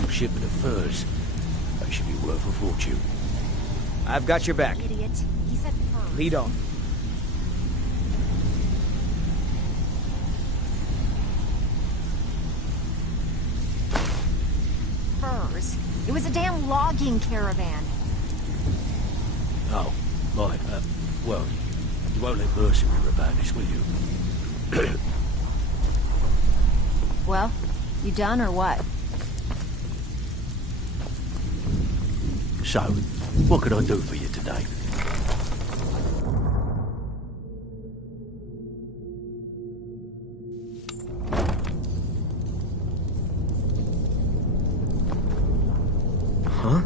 full shipment of furs. They should be worth a fortune. I've got your back. Idiot. He said furs. Lead on. Furs. It was a damn logging caravan. Oh, right. Well, you won't let Mercer hear about this, will you? Well, you done or what? So, what can I do for you today? Huh?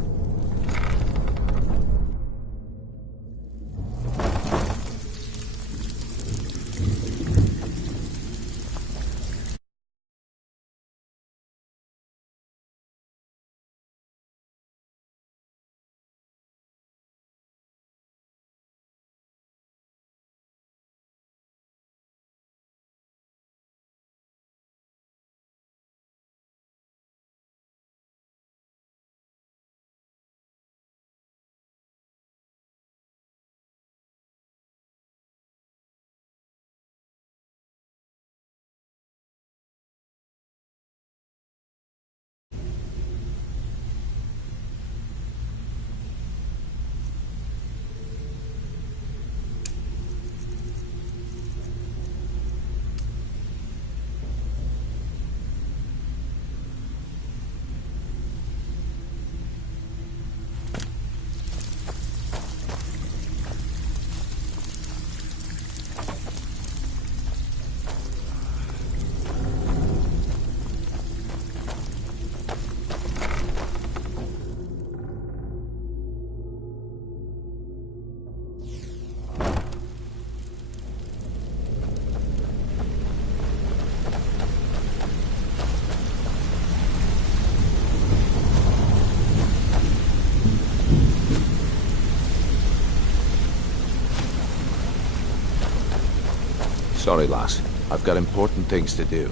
Sorry, lass. I've got important things to do.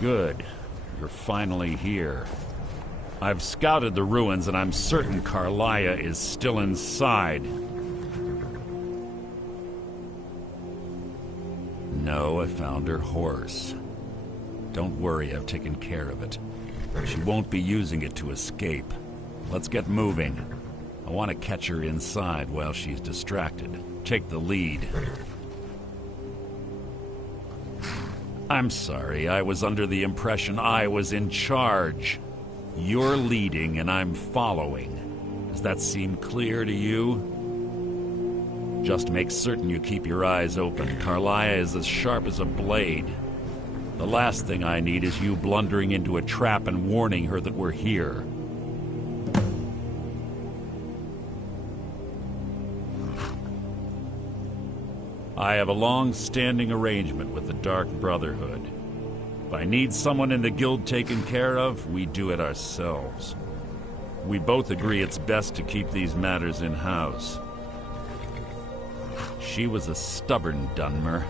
Good. You're finally here. I've scouted the ruins and I'm certain Carlia is still inside. No, I found her horse. Don't worry, I've taken care of it. She won't be using it to escape. Let's get moving. I want to catch her inside while she's distracted. Take the lead. I'm sorry, I was under the impression I was in charge. You're leading and I'm following. Does that seem clear to you? Just make certain you keep your eyes open. Carlia is as sharp as a blade. The last thing I need is you blundering into a trap and warning her that we're here. I have a long-standing arrangement with the Dark Brotherhood. If I need someone in the guild taken care of, we do it ourselves. We both agree it's best to keep these matters in-house. She was a stubborn Dunmer.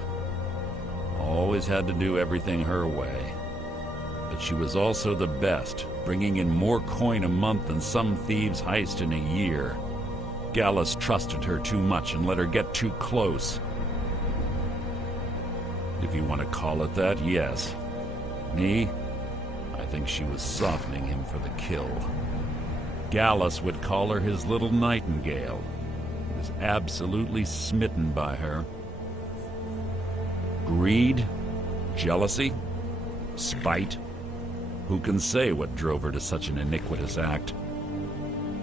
Always had to do everything her way. But she was also the best, bringing in more coin a month than some thieves heist in a year. Gallus trusted her too much and let her get too close. If you want to call it that, yes. Me? I think she was softening him for the kill. Gallus would call her his little nightingale. He was absolutely smitten by her. Greed? Jealousy? Spite? Who can say what drove her to such an iniquitous act?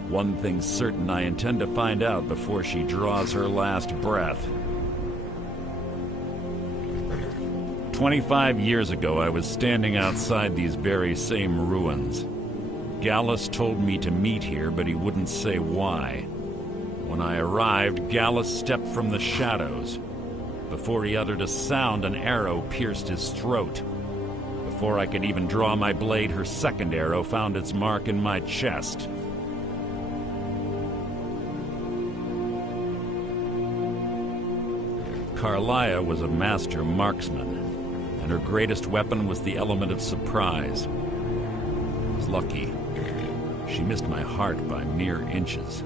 One thing's certain, I intend to find out before she draws her last breath. 25 years ago, I was standing outside these very same ruins. Gallus told me to meet here, but he wouldn't say why. When I arrived, Gallus stepped from the shadows. Before he uttered a sound, an arrow pierced his throat. Before I could even draw my blade, her second arrow found its mark in my chest. Carlia was a master marksman, and her greatest weapon was the element of surprise. I was lucky. She missed my heart by mere inches.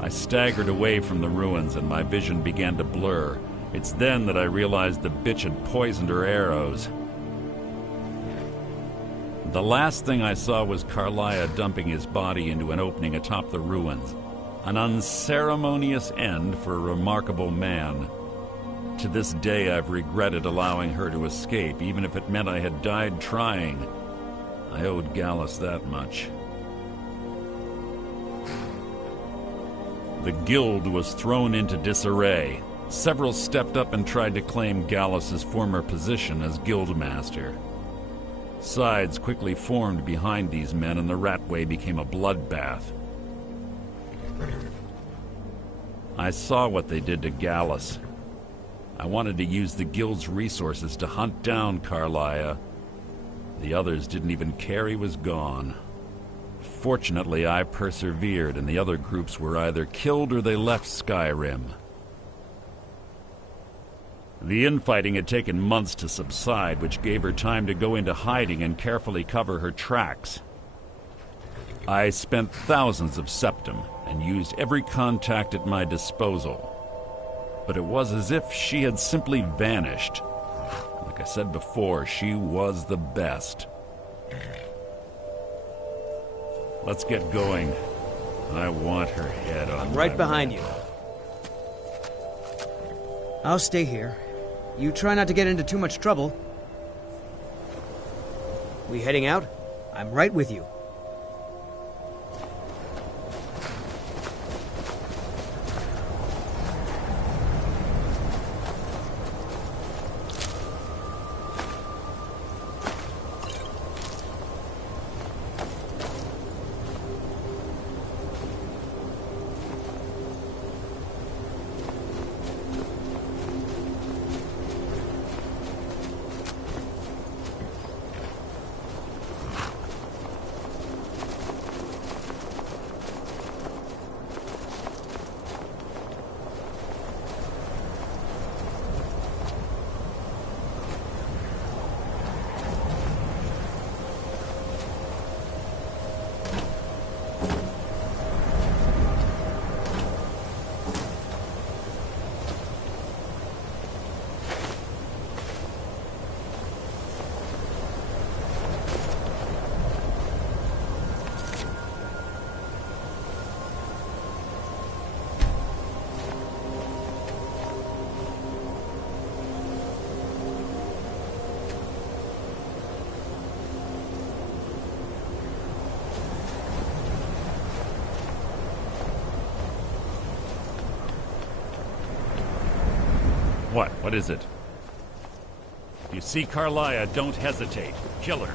I staggered away from the ruins, and my vision began to blur. It's then that I realized the bitch had poisoned her arrows. The last thing I saw was Carlia dumping his body into an opening atop the ruins. An unceremonious end for a remarkable man. To this day, I've regretted allowing her to escape, even if it meant I had died trying. I owed Gallus that much. The guild was thrown into disarray. Several stepped up and tried to claim Gallus's former position as guildmaster. Sides quickly formed behind these men, and the Ratway became a bloodbath. I saw what they did to Gallus. I wanted to use the guild's resources to hunt down Carlia. The others didn't even care he was gone. Fortunately, I persevered, and the other groups were either killed or they left Skyrim. The infighting had taken months to subside, which gave her time to go into hiding and carefully cover her tracks. I spent thousands of septum and used every contact at my disposal. But it was as if she had simply vanished. Like I said before, she was the best. Let's get going. I want her head on I'm right my behind map. you. I'll stay here. You try not to get into too much trouble. We heading out? I'm right with you. What? What is it? If you see Carlia, don't hesitate. Kill her.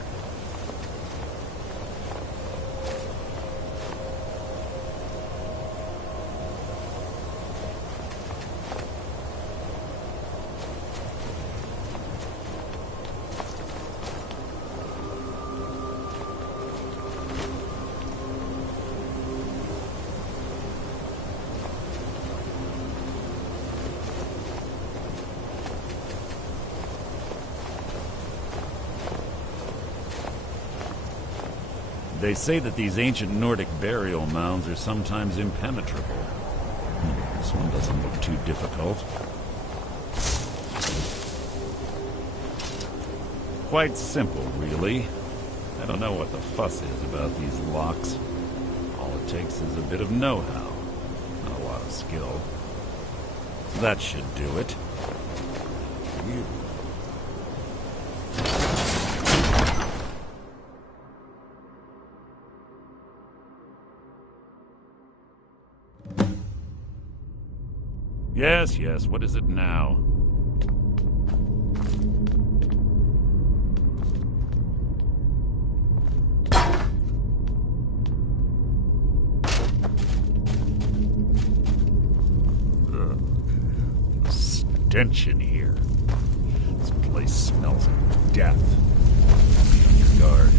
They say that these ancient Nordic burial mounds are sometimes impenetrable. This one doesn't look too difficult. Quite simple, really. I don't know what the fuss is about these locks. All it takes is a bit of know-how, not a lot of skill. That should do it. You. Yes, yes, what is it now? The stench in here. This place smells of death. Be on your guard.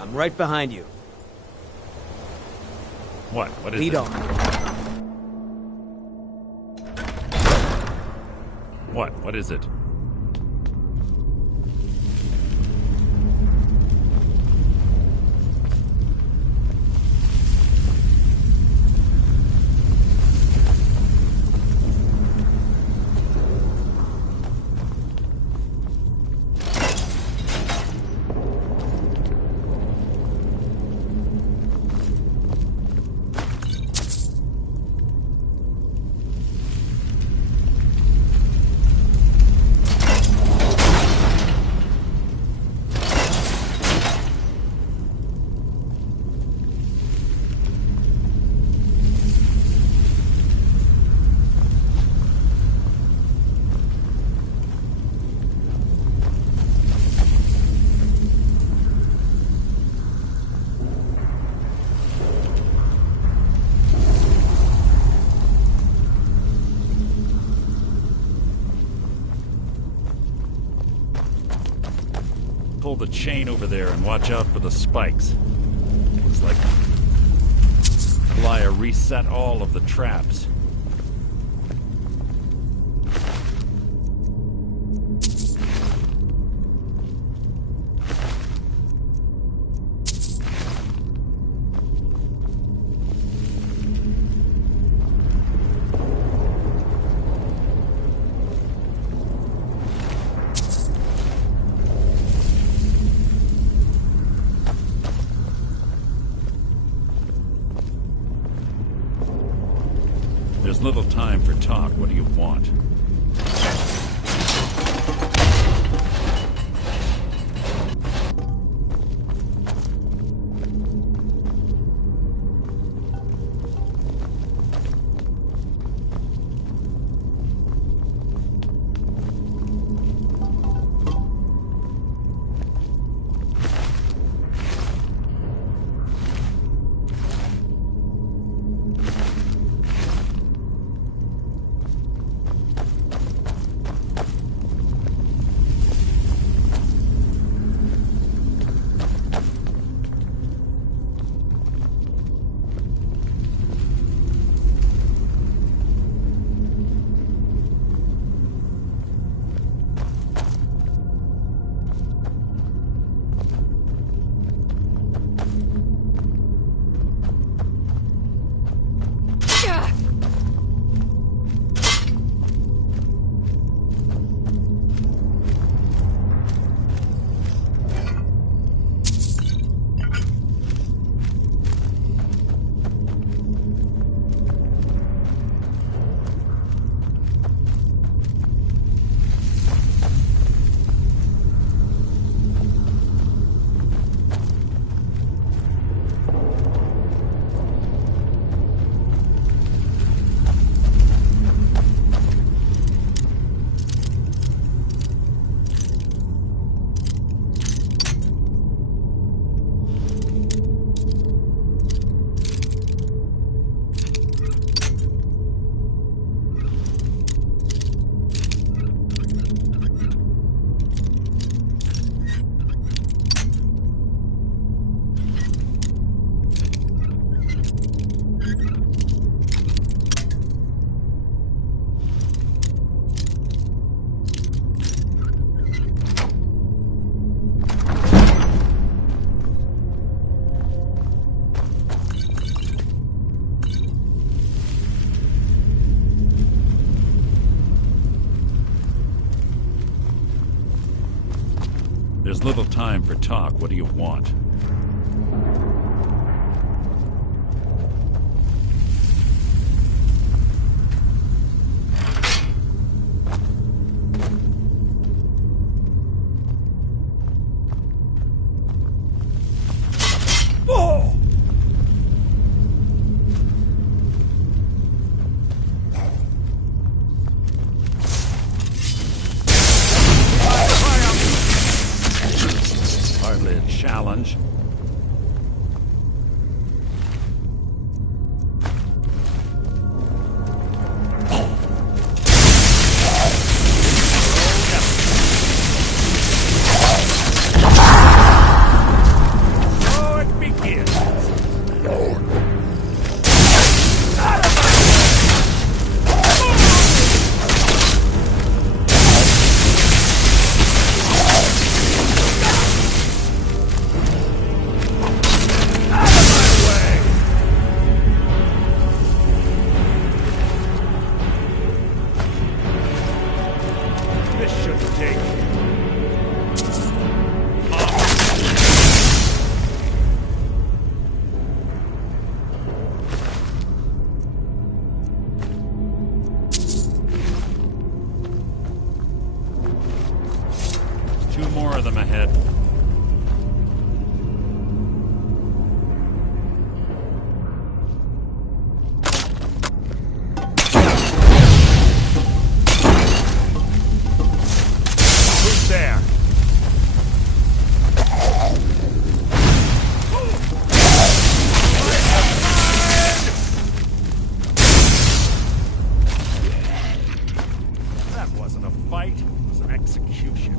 I'm right behind you. What? What is Lead it? on. What? What is it? Pull the chain over there and watch out for the spikes. Looks like Freya reset all of the traps. There's little time for talk. What do you want? There's little time for talk. What do you want? Hardly a challenge. So it begins. This shouldn't take. Two more of them ahead. Who's there? That wasn't a fight, it was an execution.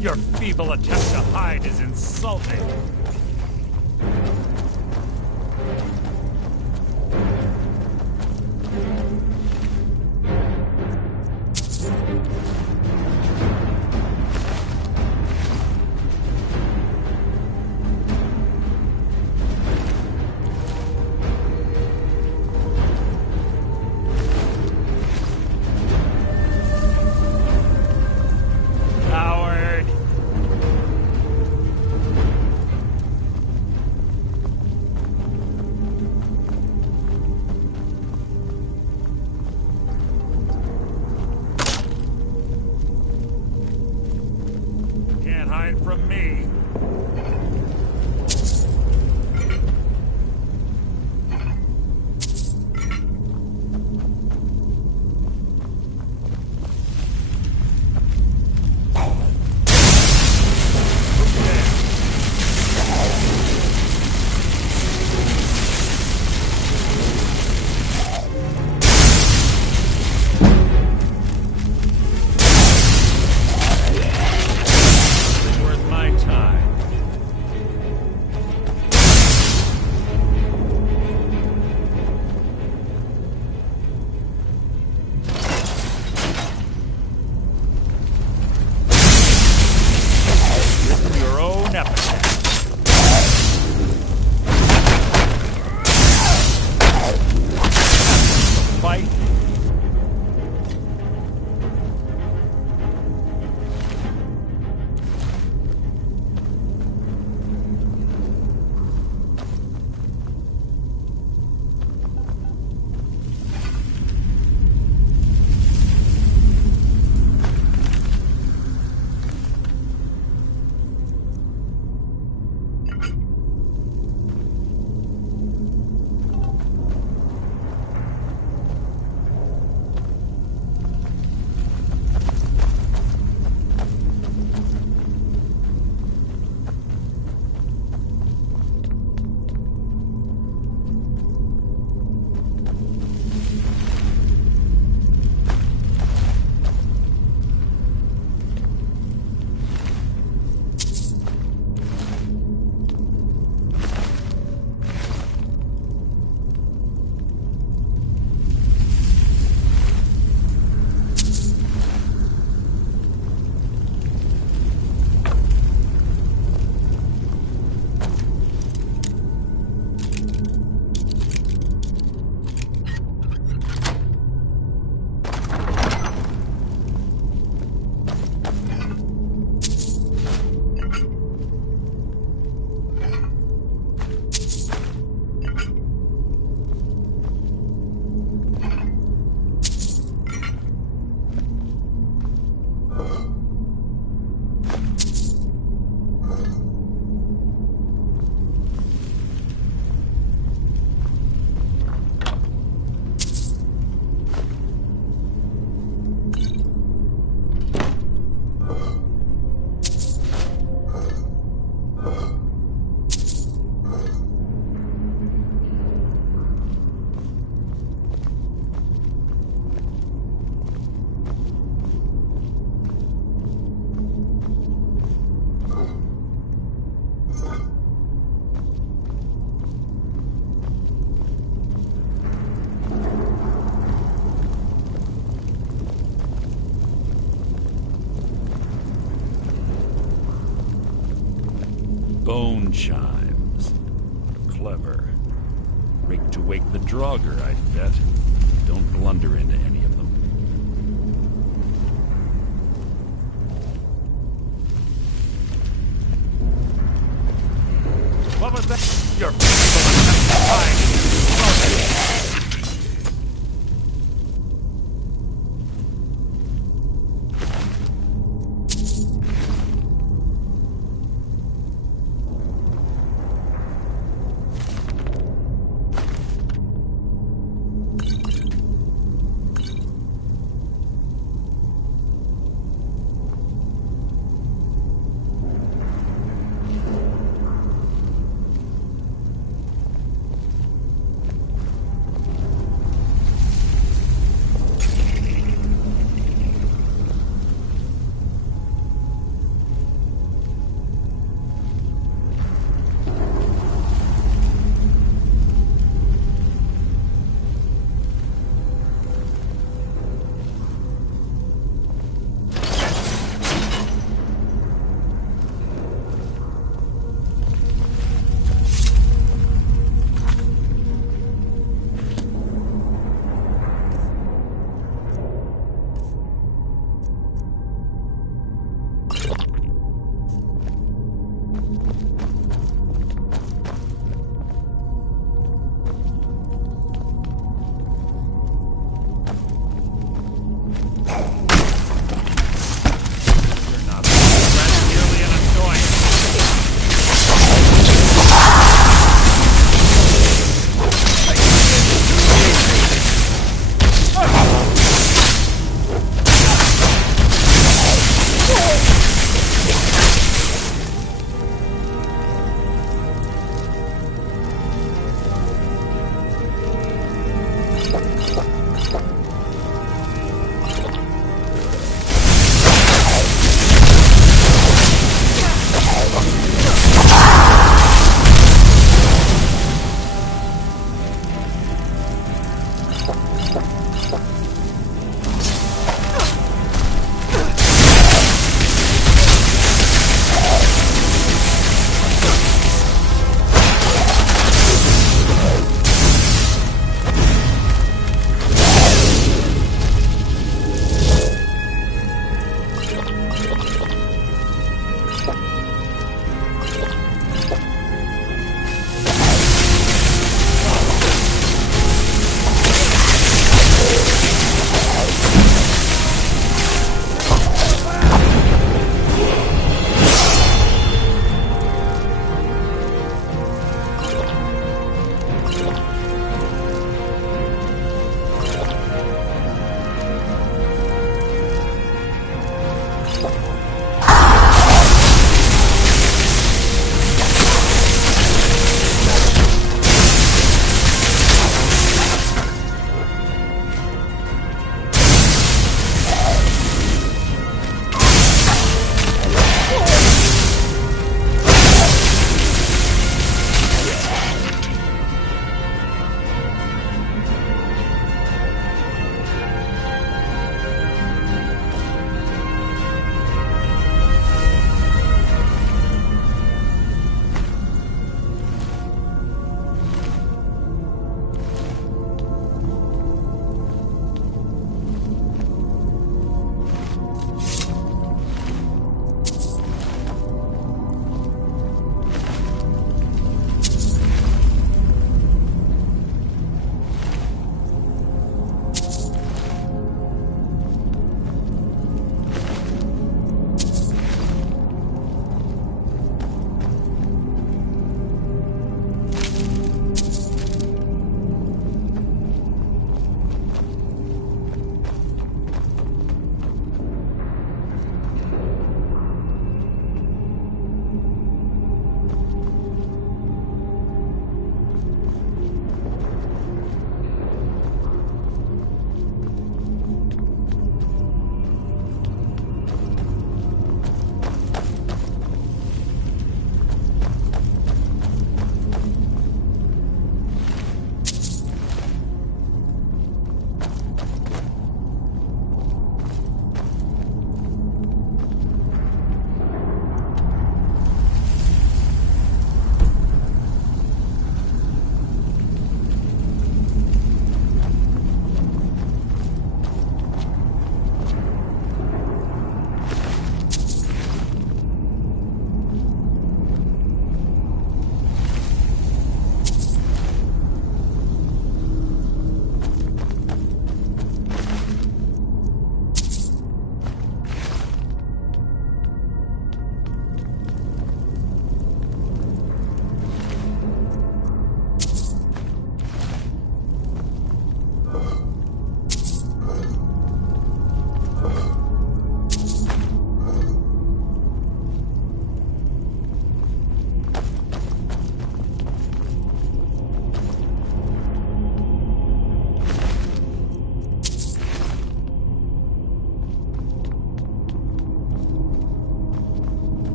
Your feeble attempt to hide is insulting. it from me. Bone chimes. Clever. Rigged to wake the Draugr, I bet. Don't blunder into any of them. What was that? You're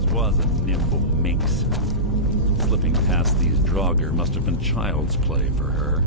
always was a nimble minx. Slipping past these Draugr must have been child's play for her.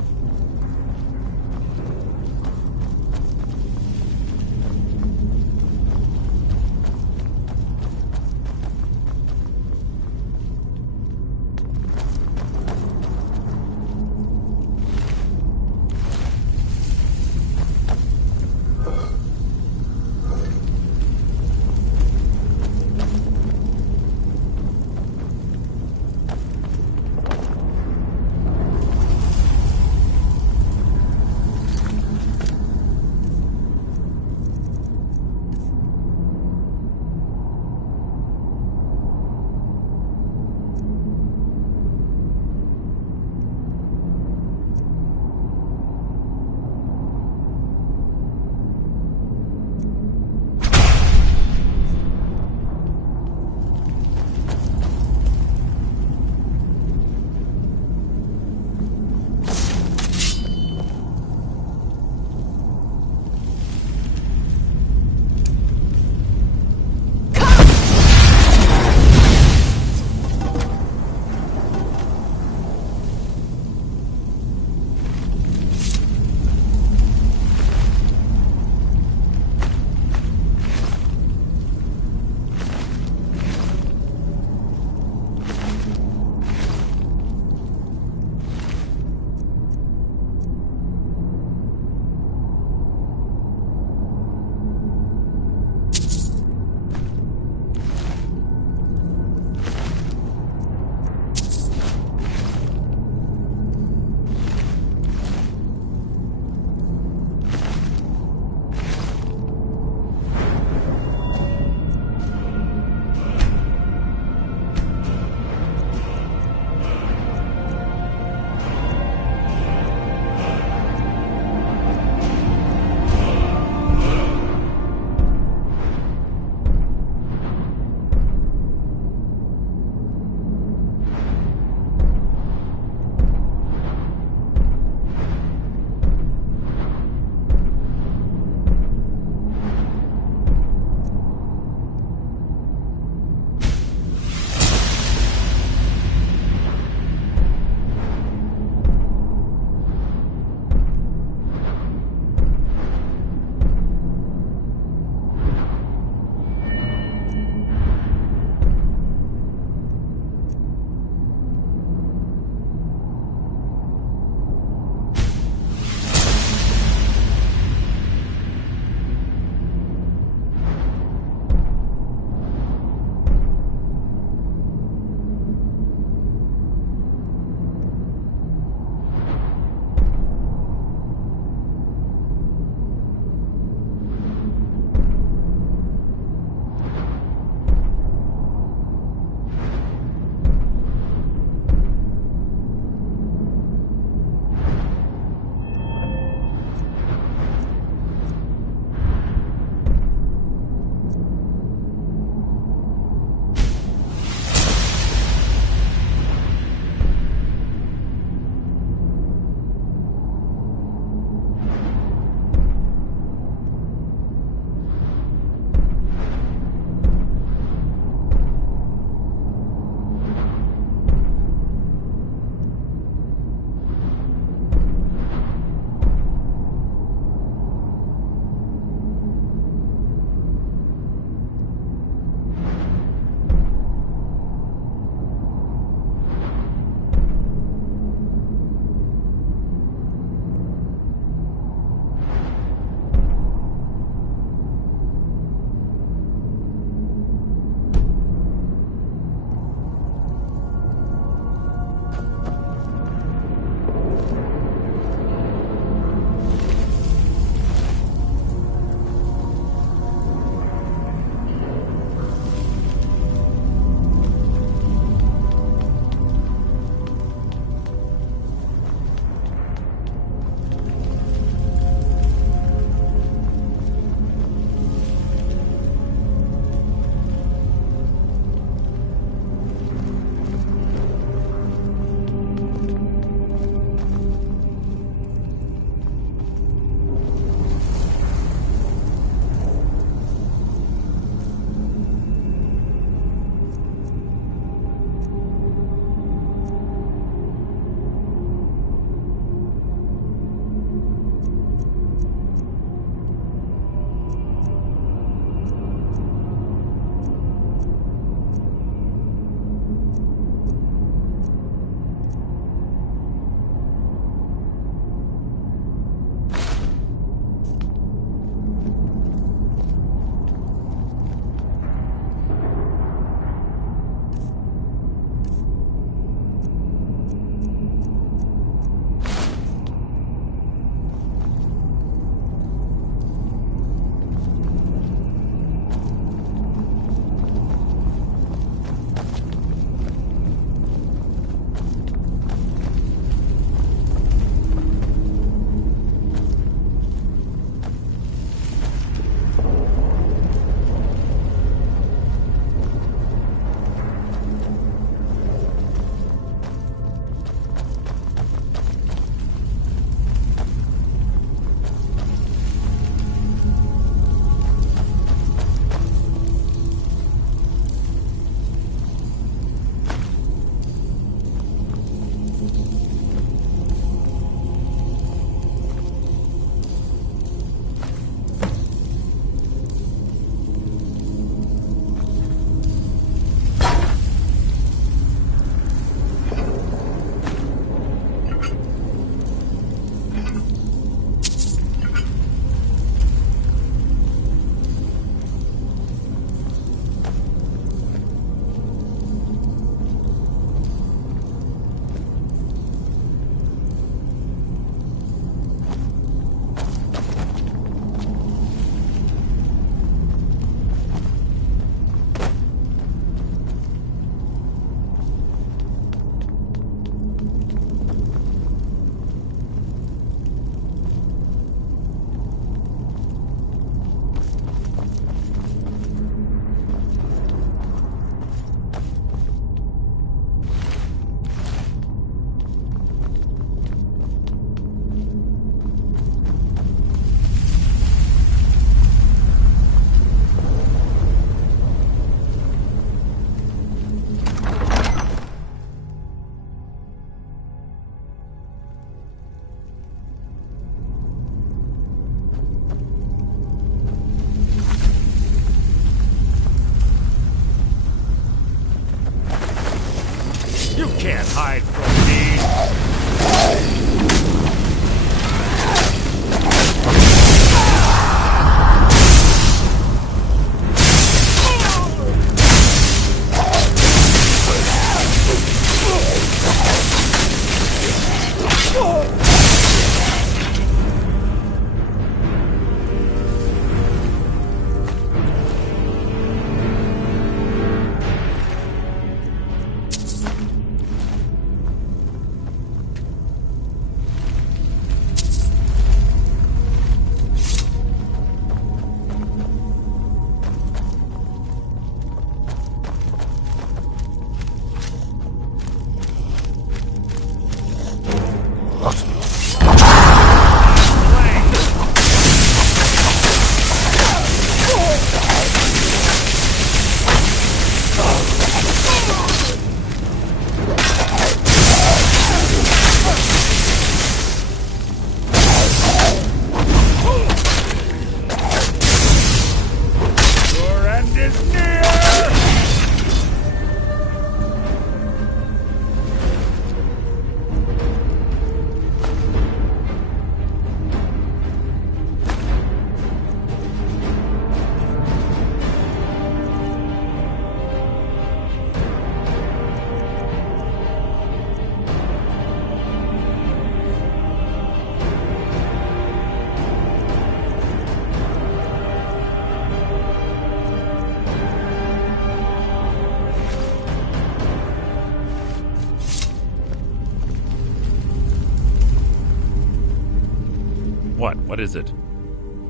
What? What is it?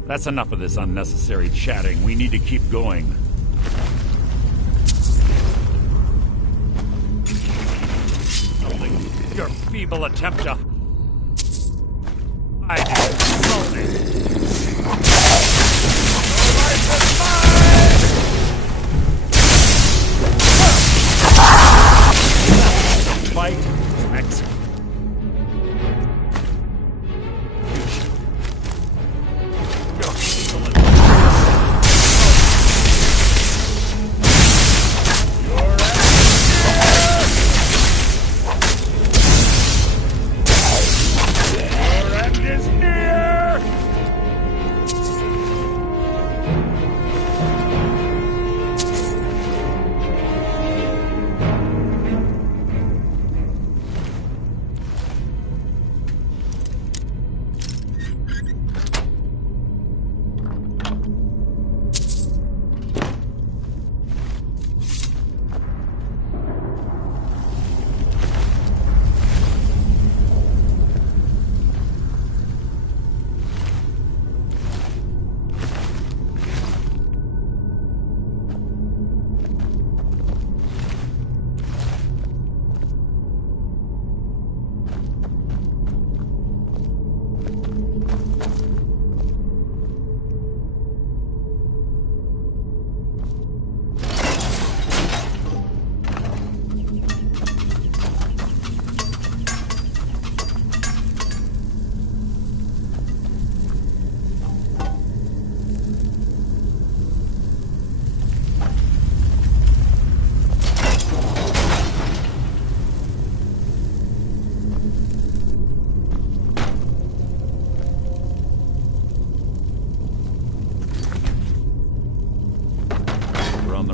That's enough of this unnecessary chatting. We need to keep going. Your feeble attempt to hide is insulting. Your life is mine! Fight Mexico.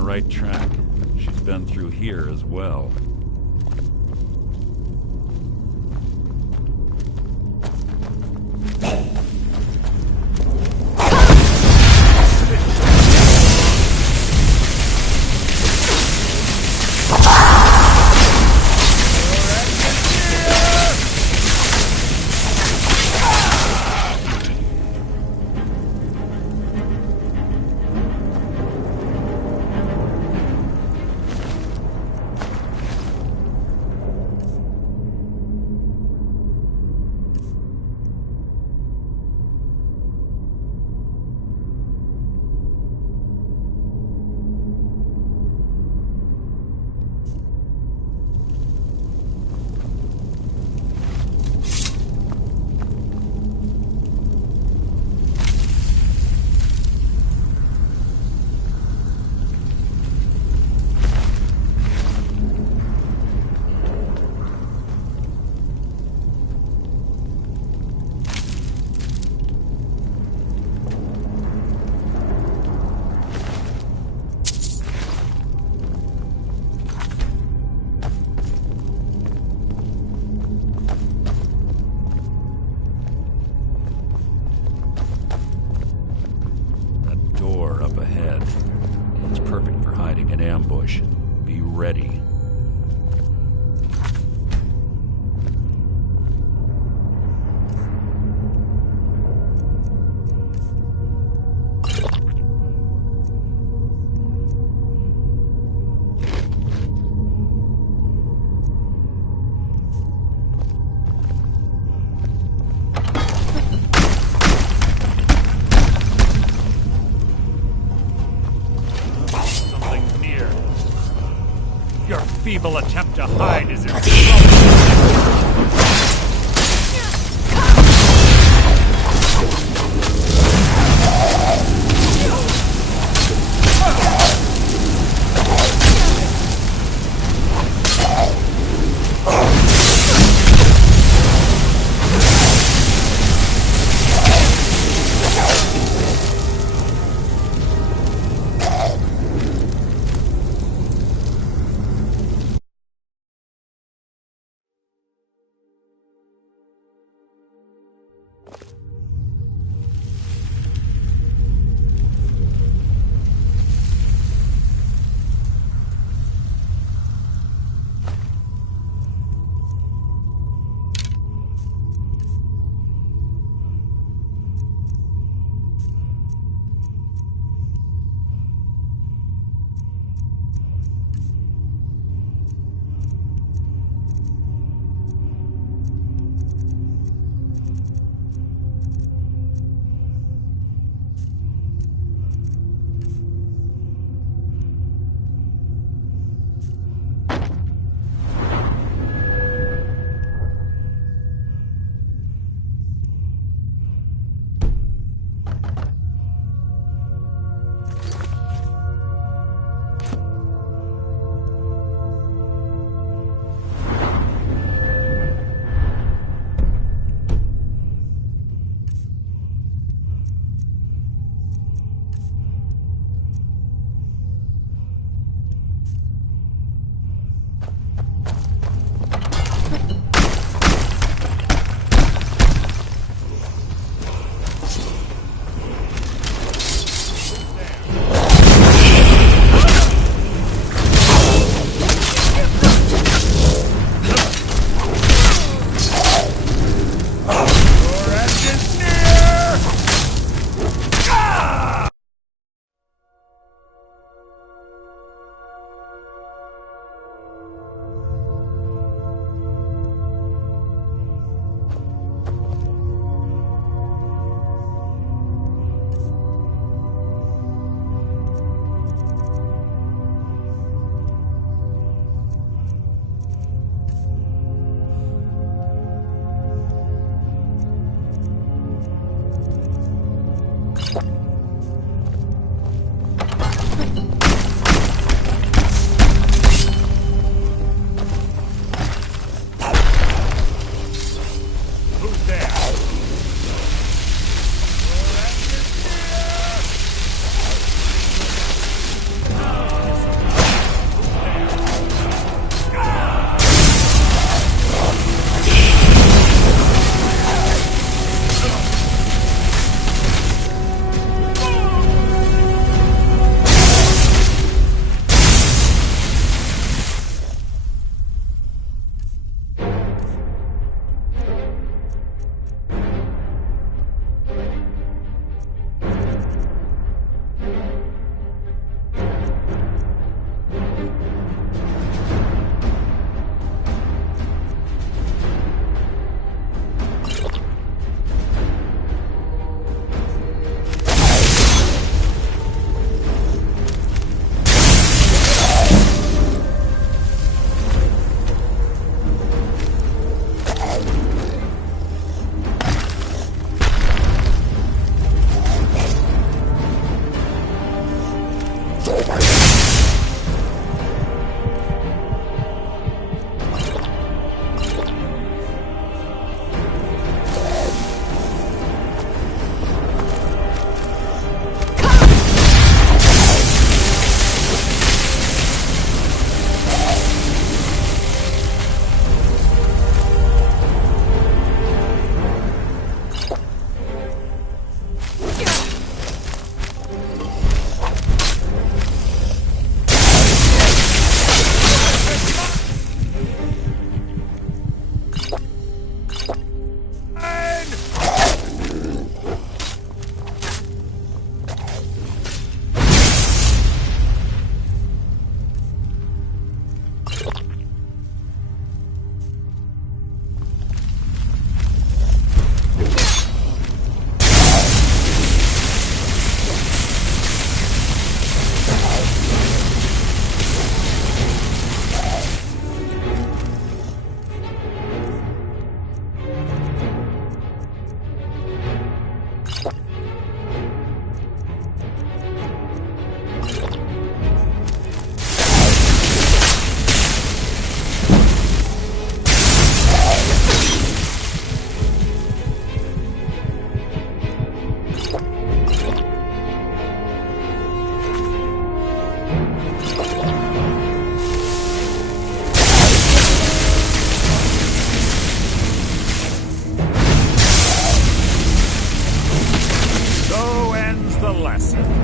Right track. She's been through here as well. Perfect for hiding in ambush. Be ready. Your feeble attempt to hide is insulting. ass!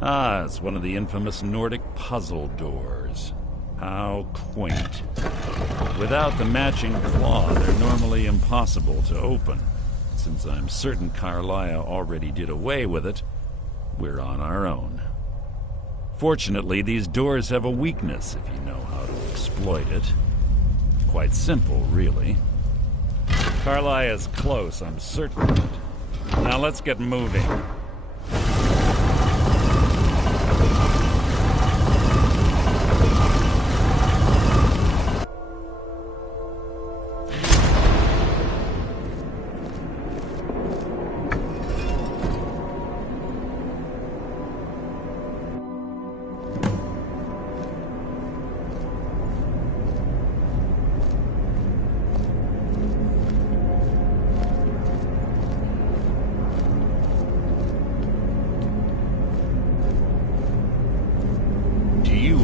Ah, it's one of the infamous Nordic puzzle doors. How quaint. Without the matching claw, they're normally impossible to open. Since I'm certain Carlia already did away with it, we're on our own. Fortunately, these doors have a weakness if you know how to exploit it. Quite simple, really. Carlia's close, I'm certain of it. Now let's get moving.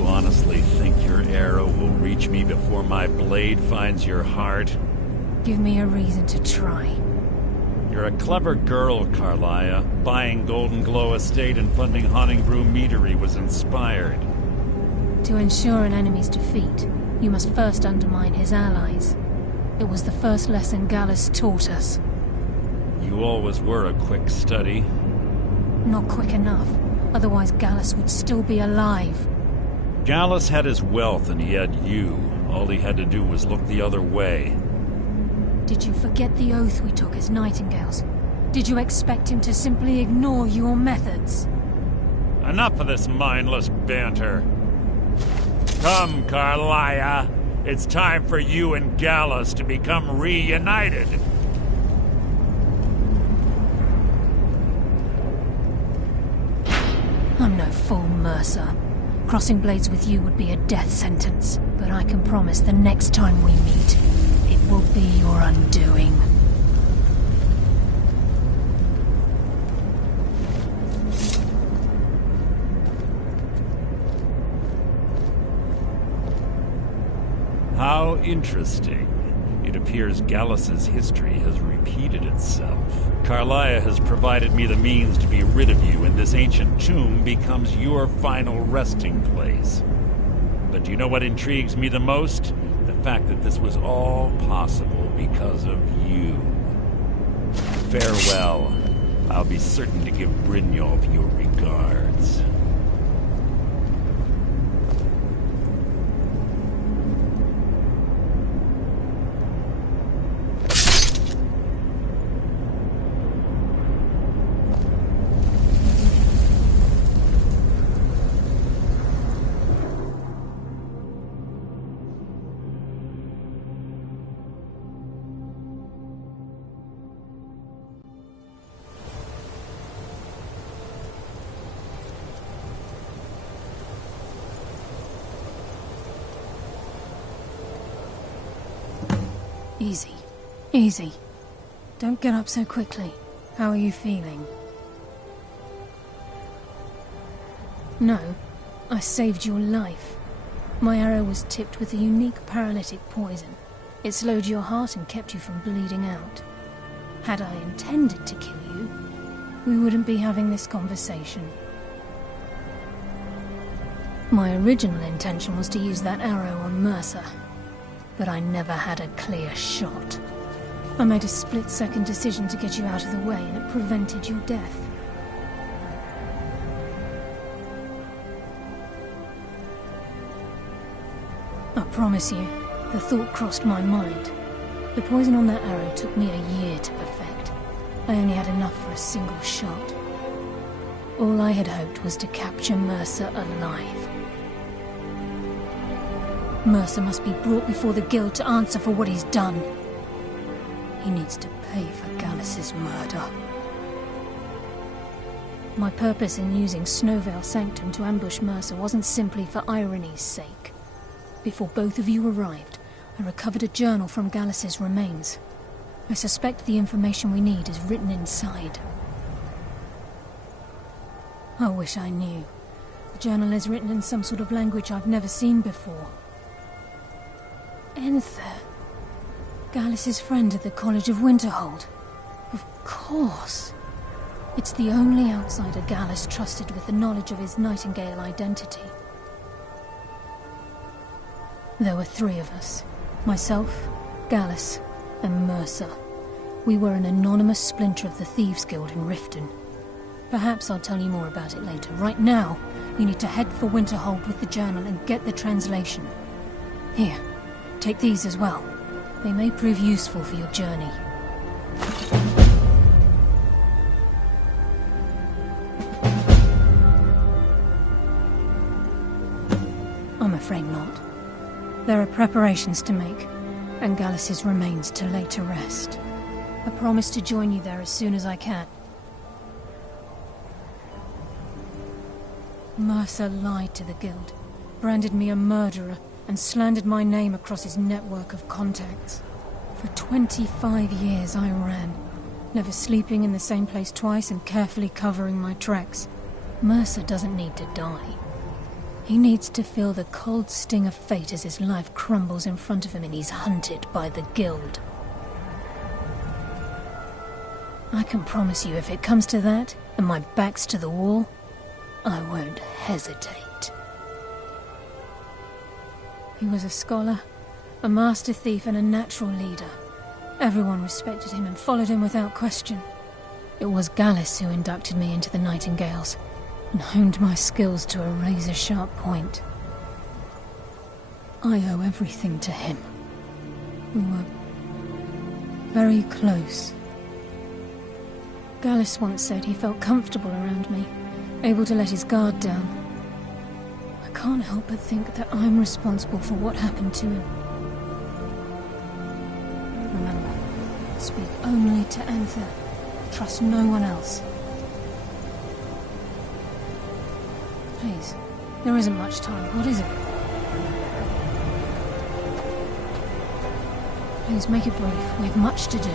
Honestly think your arrow will reach me before my blade finds your heart? Give me a reason to try. You're a clever girl, Carlia. Buying Golden Glow Estate and funding Honningbrew Meadery was inspired. To ensure an enemy's defeat, you must first undermine his allies. It was the first lesson Gallus taught us. You always were a quick study. Not quick enough, otherwise Gallus would still be alive. Gallus had his wealth and he had you. All he had to do was look the other way. Did you forget the oath we took as Nightingales? Did you expect him to simply ignore your methods? Enough of this mindless banter. Come, Carlia. It's time for you and Gallus to become reunited. I'm no fool, Mercer. Crossing blades with you would be a death sentence, but I can promise the next time we meet, it will be your undoing. How interesting. It appears Gallus's history has repeated itself. Carlia has provided me the means to be rid of you, and this ancient tomb becomes your final resting place. But do you know what intrigues me the most? The fact that this was all possible because of you. Farewell. I'll be certain to give Brynjolf your regards. Easy. Easy. Don't get up so quickly. How are you feeling? No, I saved your life. My arrow was tipped with a unique paralytic poison. It slowed your heart and kept you from bleeding out. Had I intended to kill you, we wouldn't be having this conversation. My original intention was to use that arrow on Mercer, but I never had a clear shot. I made a split-second decision to get you out of the way, and it prevented your death. I promise you, the thought crossed my mind. The poison on that arrow took me a year to perfect. I only had enough for a single shot. All I had hoped was to capture Mercer alive. Mercer must be brought before the Guild to answer for what he's done. He needs to pay for Gallus's murder. My purpose in using Snowvale Sanctum to ambush Mercer wasn't simply for irony's sake. Before both of you arrived, I recovered a journal from Gallus's remains. I suspect the information we need is written inside. I wish I knew. The journal is written in some sort of language I've never seen before. Enther. Gallus's friend at the College of Winterhold. Of course. It's the only outsider Gallus trusted with the knowledge of his Nightingale identity. There were 3 of us. Myself, Gallus, and Mercer. We were an anonymous splinter of the Thieves Guild in Riften. Perhaps I'll tell you more about it later. Right now, you need to head for Winterhold with the journal and get the translation. Here, take these as well. They may prove useful for your journey. I'm afraid not. There are preparations to make, and Gallus's remains to lay to rest. I promise to join you there as soon as I can. Mercer lied to the Guild, branded me a murderer, and slandered my name across his network of contacts. For 25 years I ran, never sleeping in the same place twice and carefully covering my tracks. Mercer doesn't need to die. He needs to feel the cold sting of fate as his life crumbles in front of him and he's hunted by the Guild. I can promise you if it comes to that, and my back's to the wall, I won't hesitate. He was a scholar, a master thief and a natural leader. Everyone respected him and followed him without question. It was Gallus who inducted me into the Nightingales and honed my skills to a razor-sharp point. I owe everything to him. We were very close. Gallus once said he felt comfortable around me, able to let his guard down. I can't help but think that I'm responsible for what happened to him. Remember, speak only to Enther. Trust no one else. Please, there isn't much time. What is it? Please make it brief. We have much to do.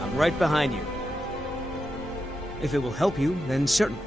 I'm right behind you. If it will help you, then certainly.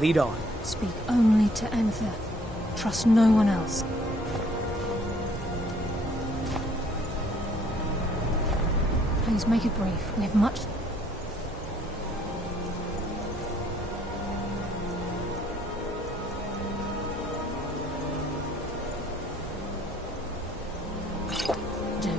Lead on. Speak only to Enther. Trust no one else. Please make it brief. We have much... do.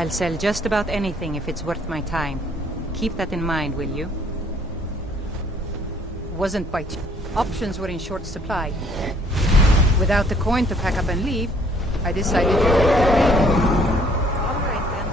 I'll sell just about anything if it's worth my time. Keep that in mind, will you? Wasn't by options were in short supply. Without the coin to pack up and leave, I decided to take the bait. All right then.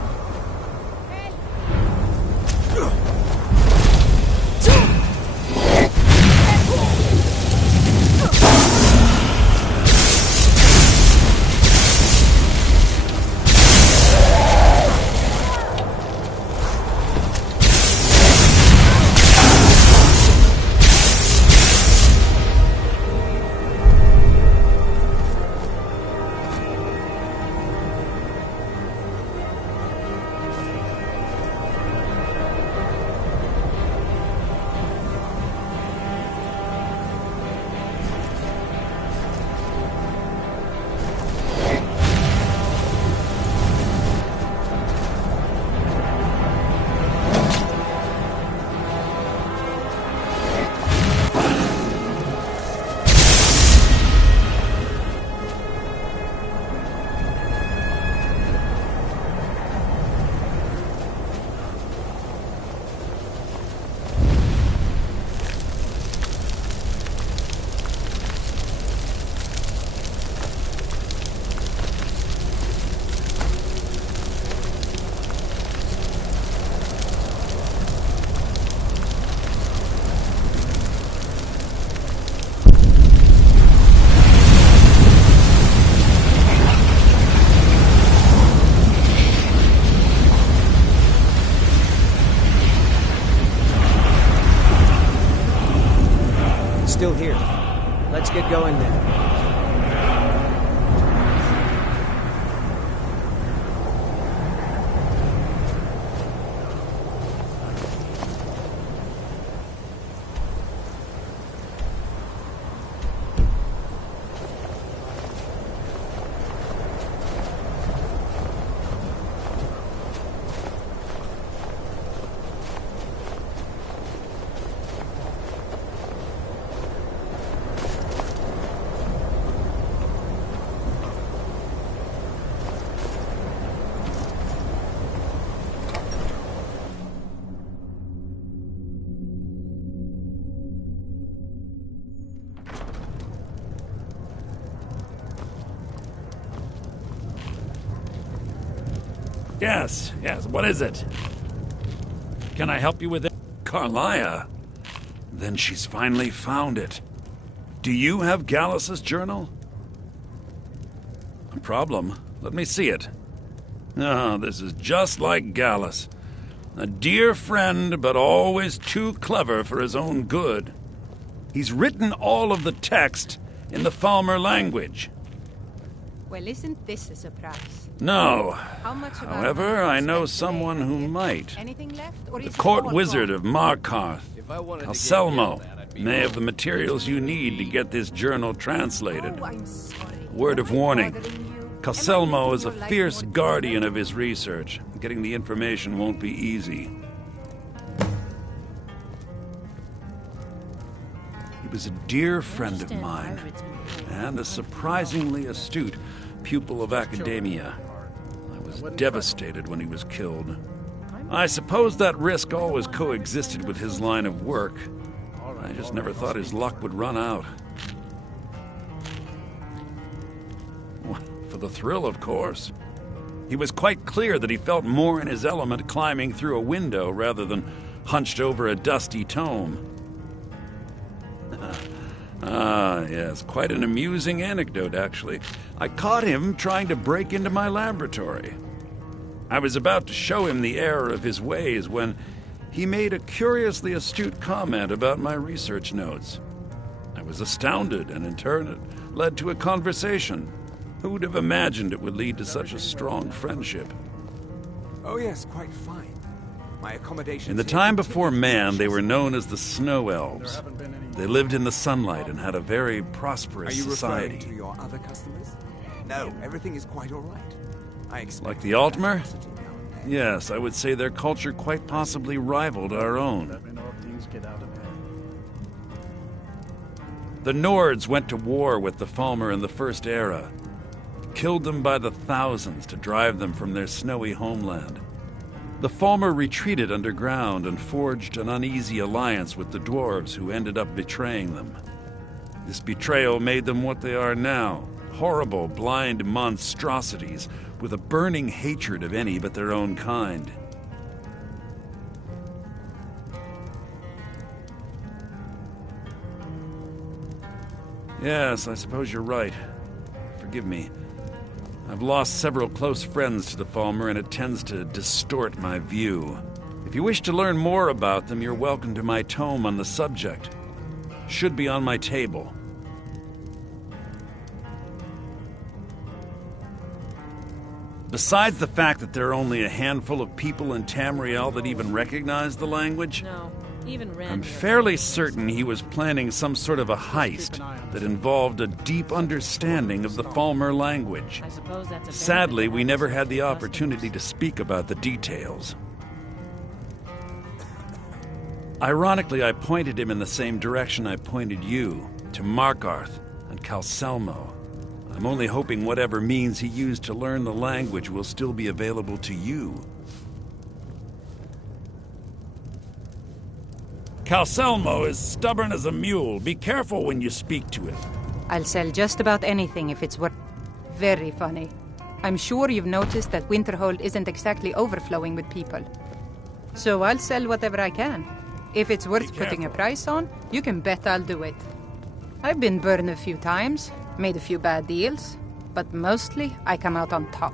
Still here. Let's get going then. Yes, what is it? Can I help you with it? Carlia? Then she's finally found it. Do you have Gallus's journal? A problem? Let me see it. Oh, this is just like Gallus. A dear friend, but always too clever for his own good. He's written all of the text in the Falmer language. Well, isn't this a surprise? No. How much about However, I know spent someone today? who might. Anything left, or The is it court all wizard gone? of Markarth, If I wanted to get Anselmo, that, I'd be may have the materials you need to get this journal translated. Oh, I'm sorry. Word of Am I warning. bothering you? Anselmo Am I is a making your fierce life more guardian of difficult? his research. Getting the information won't be easy. He was a dear friend of mine, and a surprisingly astute pupil of academia. I was devastated when he was killed. I suppose that risk always coexisted with his line of work. I just never thought his luck would run out. For the thrill, of course. He was quite clear that he felt more in his element climbing through a window rather than hunched over a dusty tome. Yes, quite an amusing anecdote, actually. I caught him trying to break into my laboratory. I was about to show him the error of his ways when he made a curiously astute comment about my research notes. I was astounded, and in turn it led to a conversation. Who would have imagined it would lead to such a strong friendship? Oh yes, quite fine. My accommodation. In the time before man, they were known as the Snow Elves. They lived in the sunlight and had a very prosperous Are you society. referring to your other customers? No, everything is quite all right. I expect Like the Altmer? curiosity now and then. Yes, I would say their culture quite possibly rivaled our own. The Nords went to war with the Falmer in the First Era. killed them by the thousands to drive them from their snowy homeland. The Falmer retreated underground and forged an uneasy alliance with the dwarves who ended up betraying them. This betrayal made them what they are now, horrible, blind monstrosities with a burning hatred of any but their own kind. Yes, I suppose you're right. Forgive me. I've lost several close friends to the Falmer, and it tends to distort my view. If you wish to learn more about them, you're welcome to my tome on the subject. Should be on my table. Besides the fact that there are only a handful of people in Tamriel that even recognize the language, No, even Ren. I'm fairly certain he was planning some sort of a heist that involved a deep understanding of the Falmer language. I suppose that's a Sadly, we never had the opportunity to speak about the details. Ironically, I pointed him in the same direction I pointed you, to Markarth and Calselmo. I'm only hoping whatever means he used to learn the language will still be available to you. Calselmo is stubborn as a mule. Be careful when you speak to him. I'll sell just about anything if it's worth... Very funny. I'm sure you've noticed that Winterhold isn't exactly overflowing with people. So I'll sell whatever I can. If it's worth putting a price on, you can bet I'll do it. I've been burned a few times, made a few bad deals, but mostly I come out on top.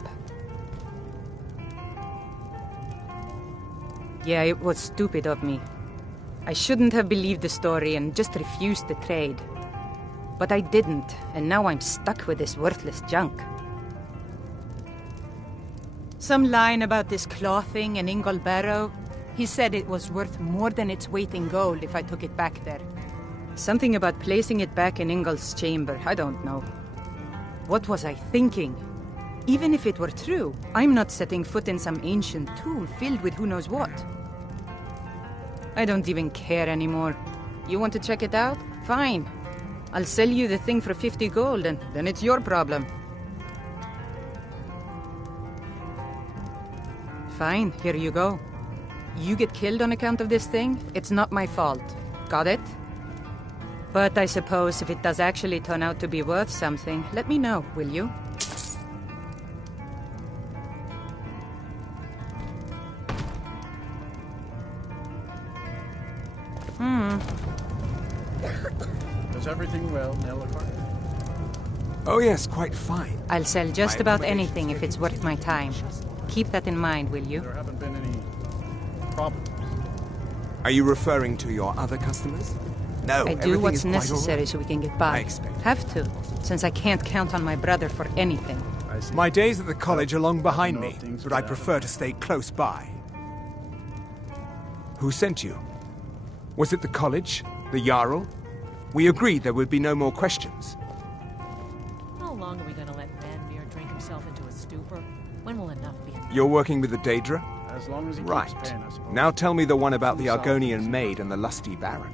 Yeah, it was stupid of me. I shouldn't have believed the story and just refused the trade. But I didn't, and now I'm stuck with this worthless junk. Some line about this clothing in Ingol Barrow. He said it was worth more than its weight in gold if I took it back there. Something about placing it back in Ingol's chamber, I don't know. What was I thinking? Even if it were true, I'm not setting foot in some ancient tomb filled with who knows what. I don't even care anymore. You want to check it out? Fine. I'll sell you the thing for 50 gold, and then it's your problem. Fine, here you go. You get killed on account of this thing, it's not my fault. Got it? But I suppose if it does actually turn out to be worth something, let me know, will you? Is everything well, Nellifer? Oh yes, quite fine. I'll sell just about anything if it's worth my time. Keep that in mind, will you? There haven't been any problems. Are you referring to your other customers? No, I do what's everything is quite all necessary right. so we can get by. I expect. Have to, since I can't count on my brother for anything. I see. My days at the college are long behind know me, things but I could prefer to stay close by. Who sent you? Was it the college? The Jarl? We agreed there would be no more questions. How long are we going to let Vanbeer drink himself into a stupor? When will enough be enough? You're working with the Daedra? As long as he Right. keeps paying, I suppose. Now tell me the one about the Argonian maid and the lusty baron.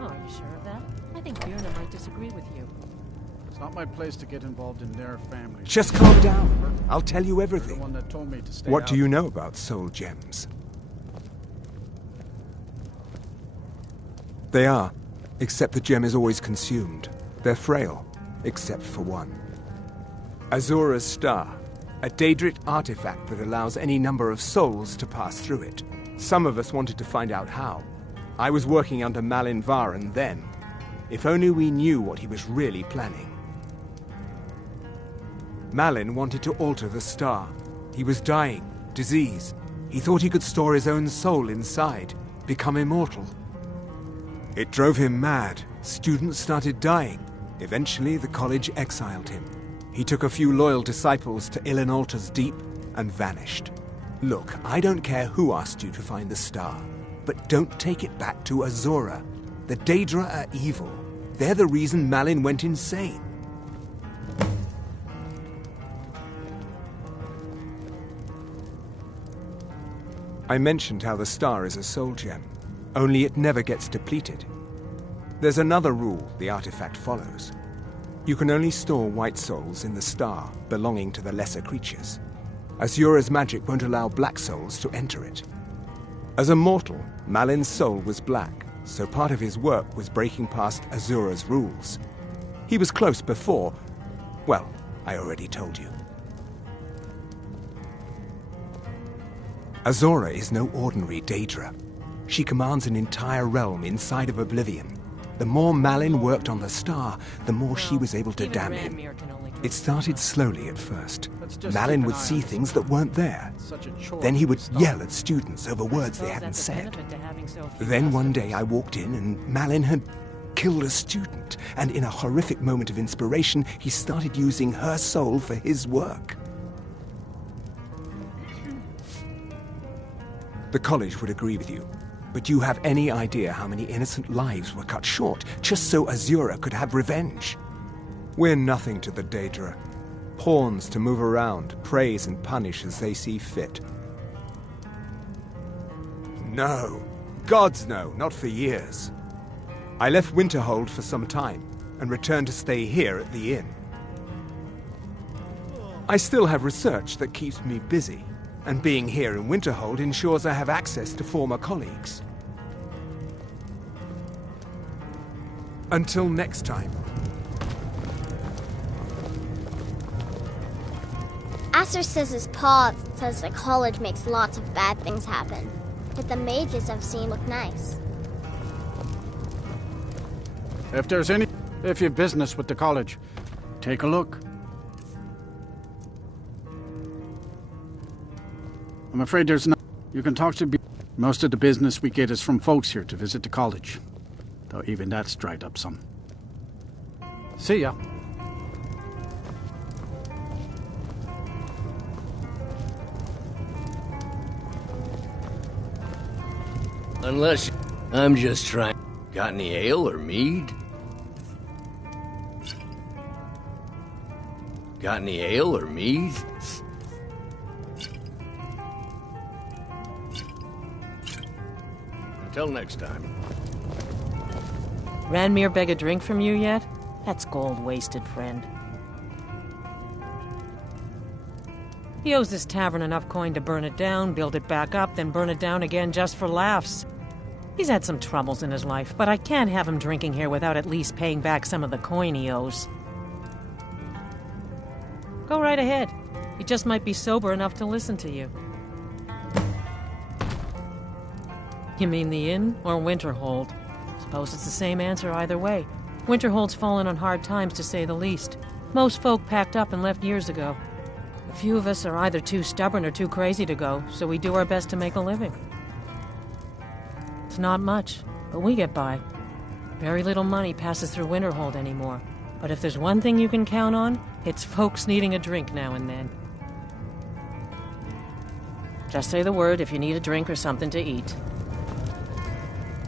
Oh, are you sure of that? I think Birna might disagree with you. It's not my place to get involved in their family. Just calm down. I'll tell you You're the everything. one that told me to stay What out. do you know about soul gems? They are, except the gem is always consumed. They're frail, except for one. Azura's Star, a Daedric artifact that allows any number of souls to pass through it. Some of us wanted to find out how. I was working under Malin Varen then. If only we knew what he was really planning. Malin wanted to alter the star. He was dying, disease. He thought he could store his own soul inside, become immortal. It drove him mad. Students started dying. Eventually, the college exiled him. He took a few loyal disciples to Illinalta's Deep and vanished. Look, I don't care who asked you to find the star, but don't take it back to Azura. The Daedra are evil. They're the reason Malin went insane. I mentioned how the star is a soul gem, only it never gets depleted. There's another rule the artifact follows. You can only store white souls in the star, belonging to the lesser creatures. Azura's magic won't allow black souls to enter it. As a mortal, Malin's soul was black, so part of his work was breaking past Azura's rules. He was close before... well, I already told you. Azura is no ordinary Daedra. She commands an entire realm inside of Oblivion. The more Malin worked on the star, the more she was able to damn him. It started slowly at first. Malin would see things that weren't there. Then he would yell at students over words they hadn't said. Then one day I walked in and Malin had killed a student, and in a horrific moment of inspiration, he started using her soul for his work. The college would agree with you. But do you have any idea how many innocent lives were cut short just so Azura could have revenge? We're nothing to the Daedra. Pawns to move around, praise and punish as they see fit. No. Gods no, not for years. I left Winterhold for some time and returned to stay here at the inn. I still have research that keeps me busy. And being here in Winterhold ensures I have access to former colleagues. Until next time. Acercis's paw says the college makes lots of bad things happen, but the mages I've seen look nice. If you've business with the college, take a look. I'm afraid there's no... You can talk to... Most of the business we get is from folks here to visit the college. Though even that's dried up some. See ya. Unless... I'm just trying... Got any ale or mead? Got any ale or mead? Until next time. Ranmir beg a drink from you yet? That's gold wasted, friend. He owes this tavern enough coin to burn it down, build it back up, then burn it down again just for laughs. He's had some troubles in his life, but I can't have him drinking here without at least paying back some of the coin he owes. Go right ahead. He just might be sober enough to listen to you. You mean the inn or Winterhold? Suppose it's the same answer either way. Winterhold's fallen on hard times, to say the least. Most folk packed up and left years ago. A few of us are either too stubborn or too crazy to go, so we do our best to make a living. It's not much, but we get by. Very little money passes through Winterhold anymore. But if there's one thing you can count on, it's folks needing a drink now and then. Just say the word if you need a drink or something to eat.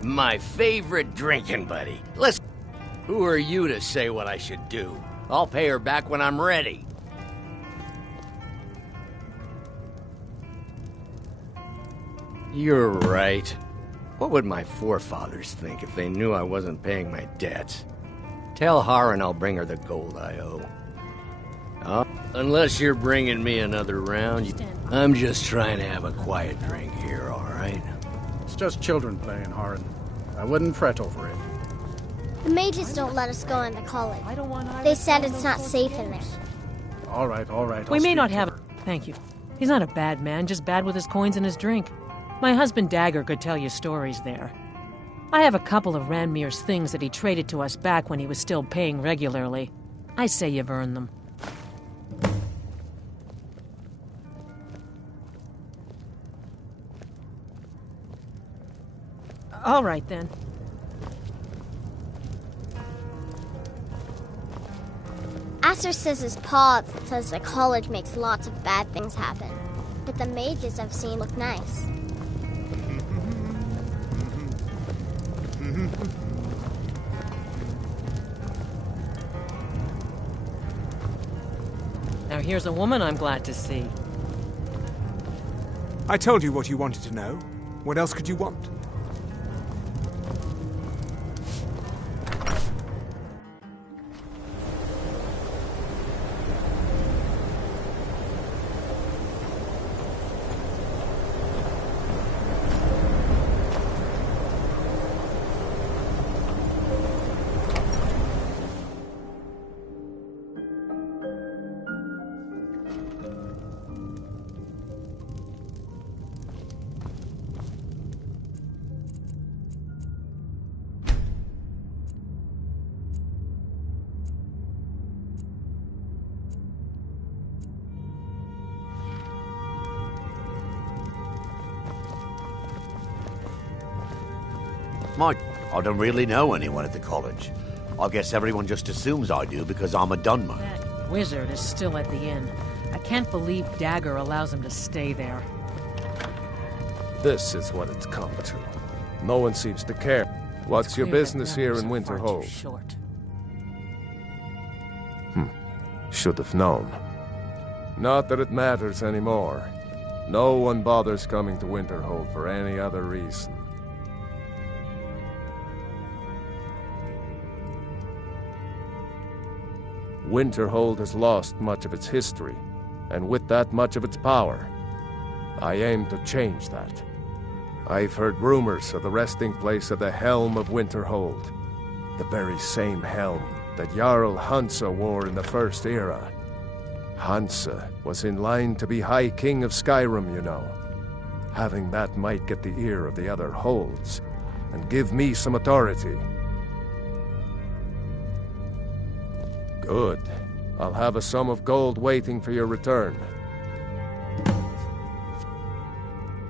My favorite drinking buddy. Listen, who are you to say what I should do? I'll pay her back when I'm ready. You're right. What would my forefathers think if they knew I wasn't paying my debts? Tell Harren I'll bring her the gold I owe. Unless you're bringing me another round, I'm just trying to have a quiet drink here, all right? It's just children playing, Harren. I wouldn't fret over it. The mages don't let us go into college. They said it's not safe in there. All right, all right. We may not have... Thank you. He's not a bad man, just bad with his coins and his drink. My husband Dagger could tell you stories there. I have a couple of Ranmir's things that he traded to us back when he was still paying regularly. I say you've earned them. All right, then. Acercis's paw says the college makes lots of bad things happen, but the mages I've seen look nice. Now here's a woman I'm glad to see. I told you what you wanted to know. What else could you want? I don't really know anyone at the college. I guess everyone just assumes I do because I'm a Dunmer. That wizard is still at the inn. I can't believe Dagger allows him to stay there. This is what it's come to. No one seems to care. What's your business here in Winterhold? Should have known. Not that it matters anymore. No one bothers coming to Winterhold for any other reason. Winterhold has lost much of its history, and with that much of its power. I aim to change that. I've heard rumors of the resting place of the Helm of Winterhold. The very same helm that Jarl Hansa wore in the First Era. Hansa was in line to be High King of Skyrim, you know. Having that might get the ear of the other holds, and give me some authority. Good. I'll have a sum of gold waiting for your return.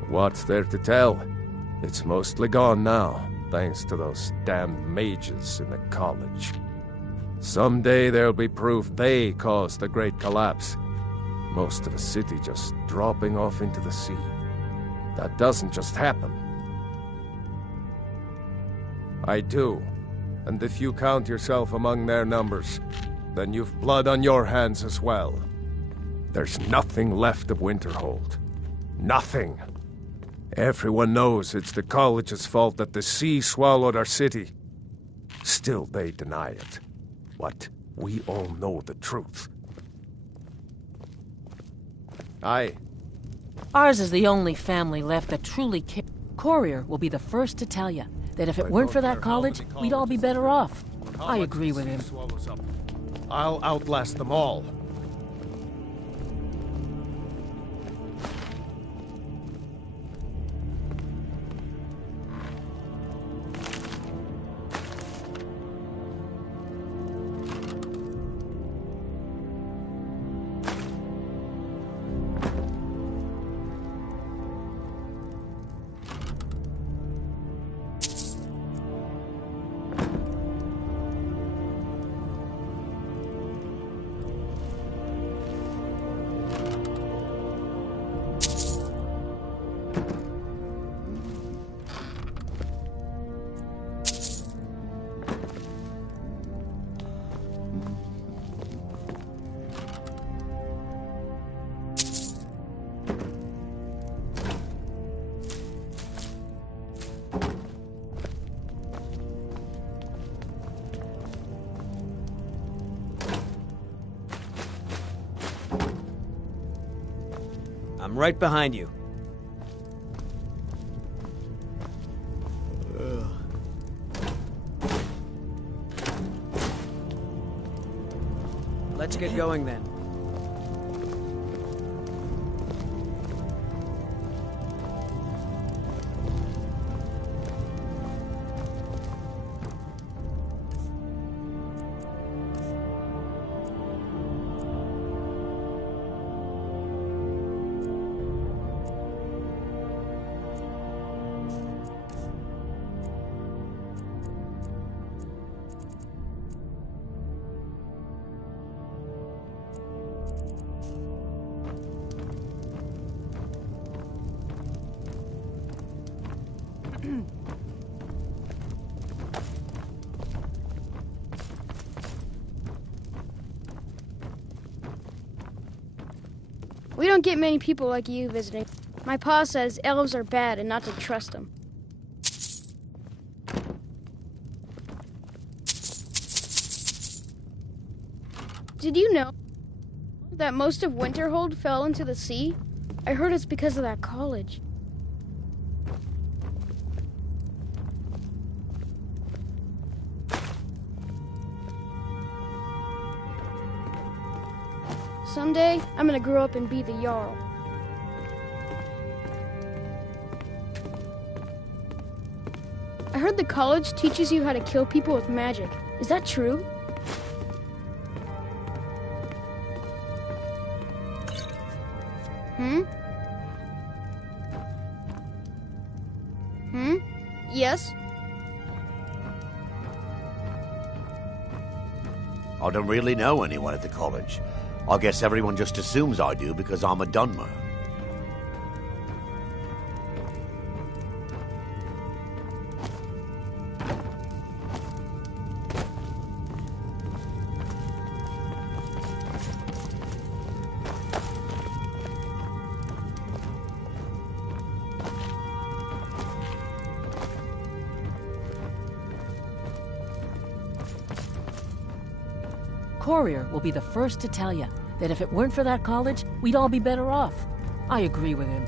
What's there to tell? It's mostly gone now, thanks to those damned mages in the college. Someday there'll be proof they caused the Great Collapse. Most of a city just dropping off into the sea. That doesn't just happen. I do. And if you count yourself among their numbers, then you've blood on your hands as well. There's nothing left of Winterhold. Nothing. Everyone knows it's the college's fault that the sea swallowed our city. Still, they deny it. But we all know the truth. Aye. Ours is the only family left that truly cares. Courier will be the first to tell you that if it weren't for that college, we'd all be better off. I agree with him. I'll outlast them all. I'm right behind you. Let's get going then. We don't get many people like you visiting. My pa says elves are bad and not to trust them. Did you know that most of Winterhold fell into the sea? I heard it's because of that college. Someday, I'm gonna grow up and be the Jarl. I heard the college teaches you how to kill people with magic. Is that true? Yes? I don't really know anyone at the college. I guess everyone just assumes I do because I'm a Dunmer. Courier will be the first to tell you that if it weren't for that college, we'd all be better off. I agree with him.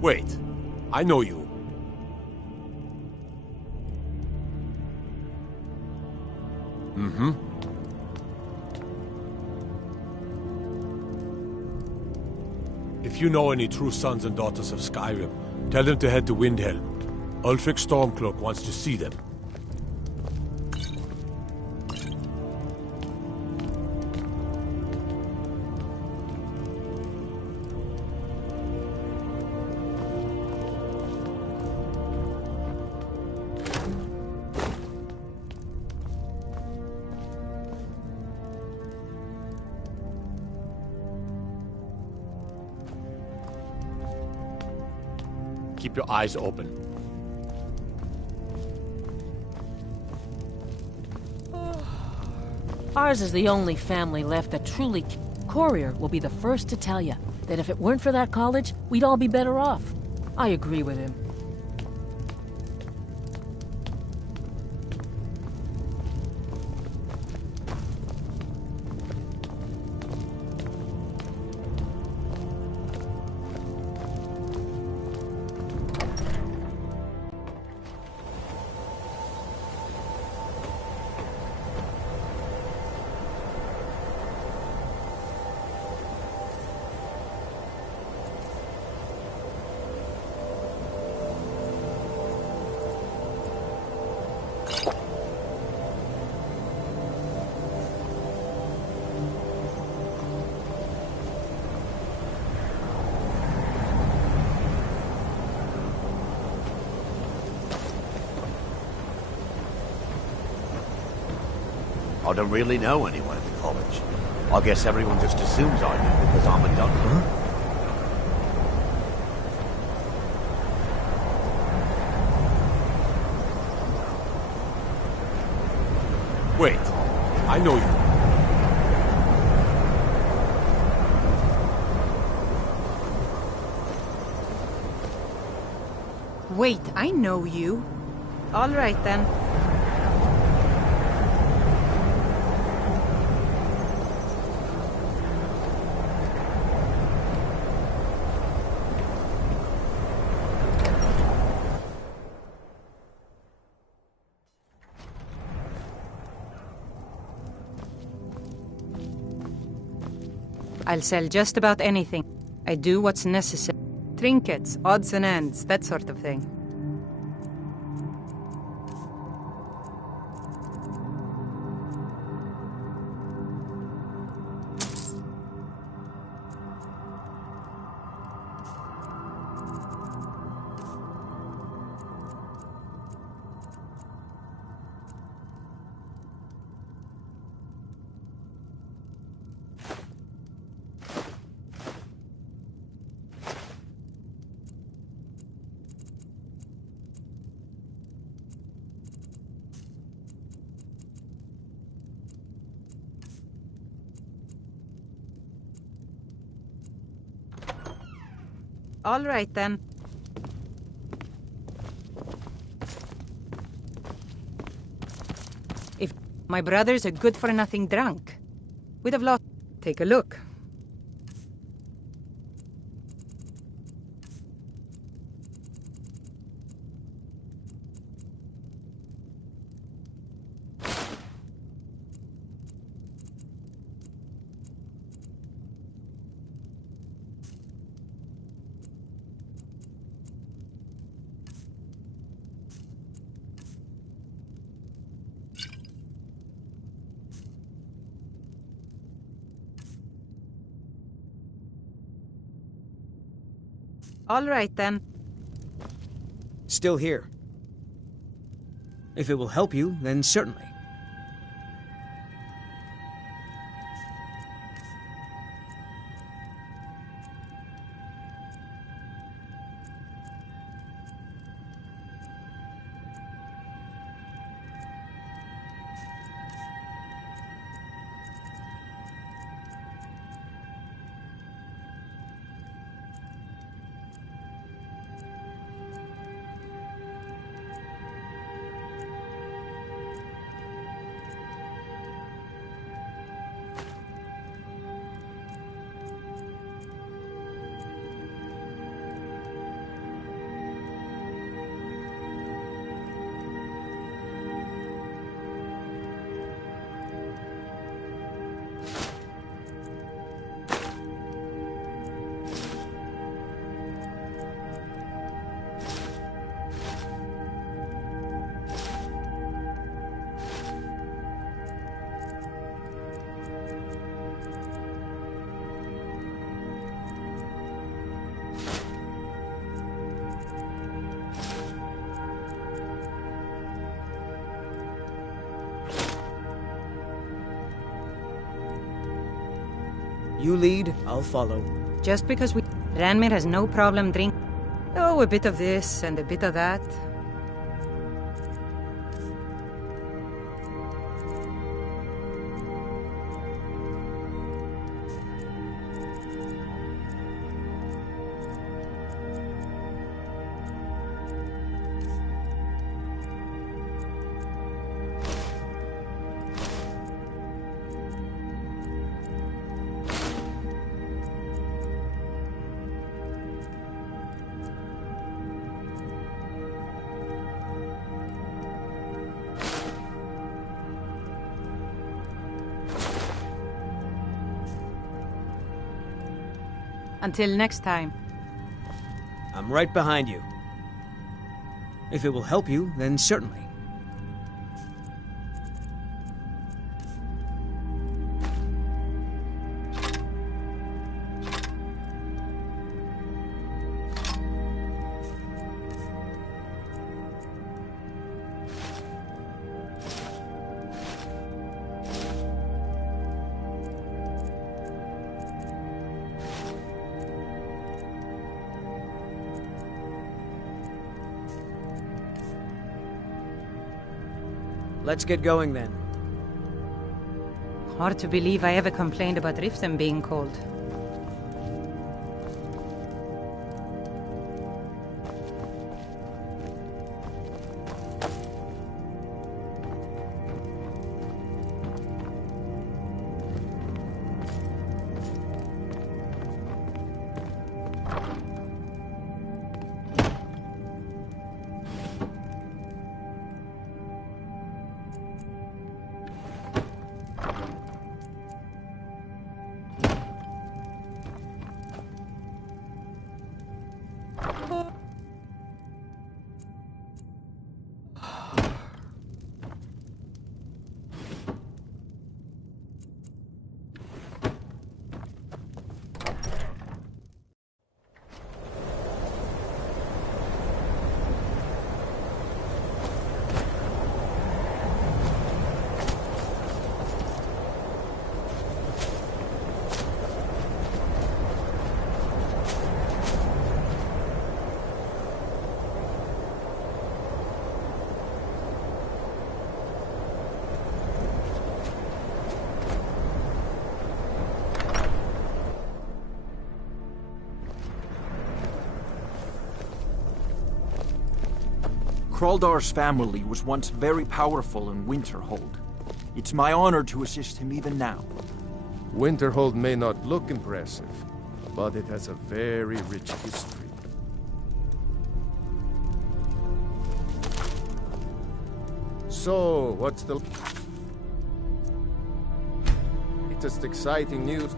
Wait, I know you. Mm-hmm. If you know any true sons and daughters of Skyrim, tell them to head to Windhelm. Ulfric Stormcloak wants to see them. Keep your eyes open. Ours is the only family left that truly... Courier will be the first to tell you that if it weren't for that college, we'd all be better off. I agree with him. I don't really know anyone at the college. I guess everyone just assumes I do because I'm a Dunmer. Wait, I know you. Wait, I know you. All right, then. I'll sell just about anything. I do what's necessary. Trinkets, odds and ends, that sort of thing. All right, then. If my brother's a good-for-nothing drunk, we'd have lost... Take a look. All right, then. Still here. If it will help you, then certainly. You lead, I'll follow. Just because we... Ranmir has no problem drinking. Oh, a bit of this and a bit of that. Until next time. I'm right behind you. If it will help you, then certainly. Let's get going then. Hard to believe I ever complained about Riften being cold. Kraldar's family was once very powerful in Winterhold. It's my honor to assist him even now. Winterhold may not look impressive, but it has a very rich history. So, what's the latest exciting news?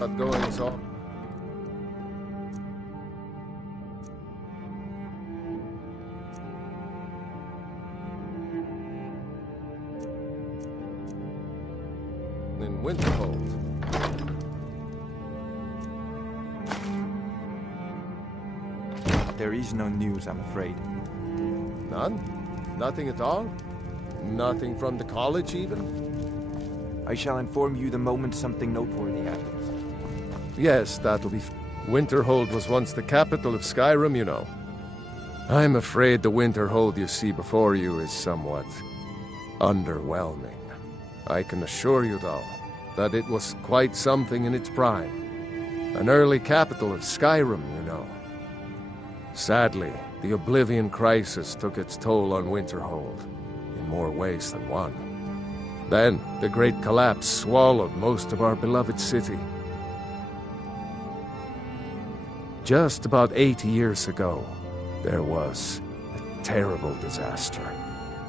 Not going so. In Winterhold. There is no news, I'm afraid. None? Nothing at all? Nothing from the college, even? I shall inform you the moment something noteworthy happens. Yes, that'll be... Winterhold was once the capital of Skyrim, you know. I'm afraid the Winterhold you see before you is somewhat underwhelming. I can assure you, though, that it was quite something in its prime. An early capital of Skyrim, you know. Sadly, the Oblivion Crisis took its toll on Winterhold, in more ways than one. Then, the Great Collapse swallowed most of our beloved city. Just about 80 years ago, there was a terrible disaster.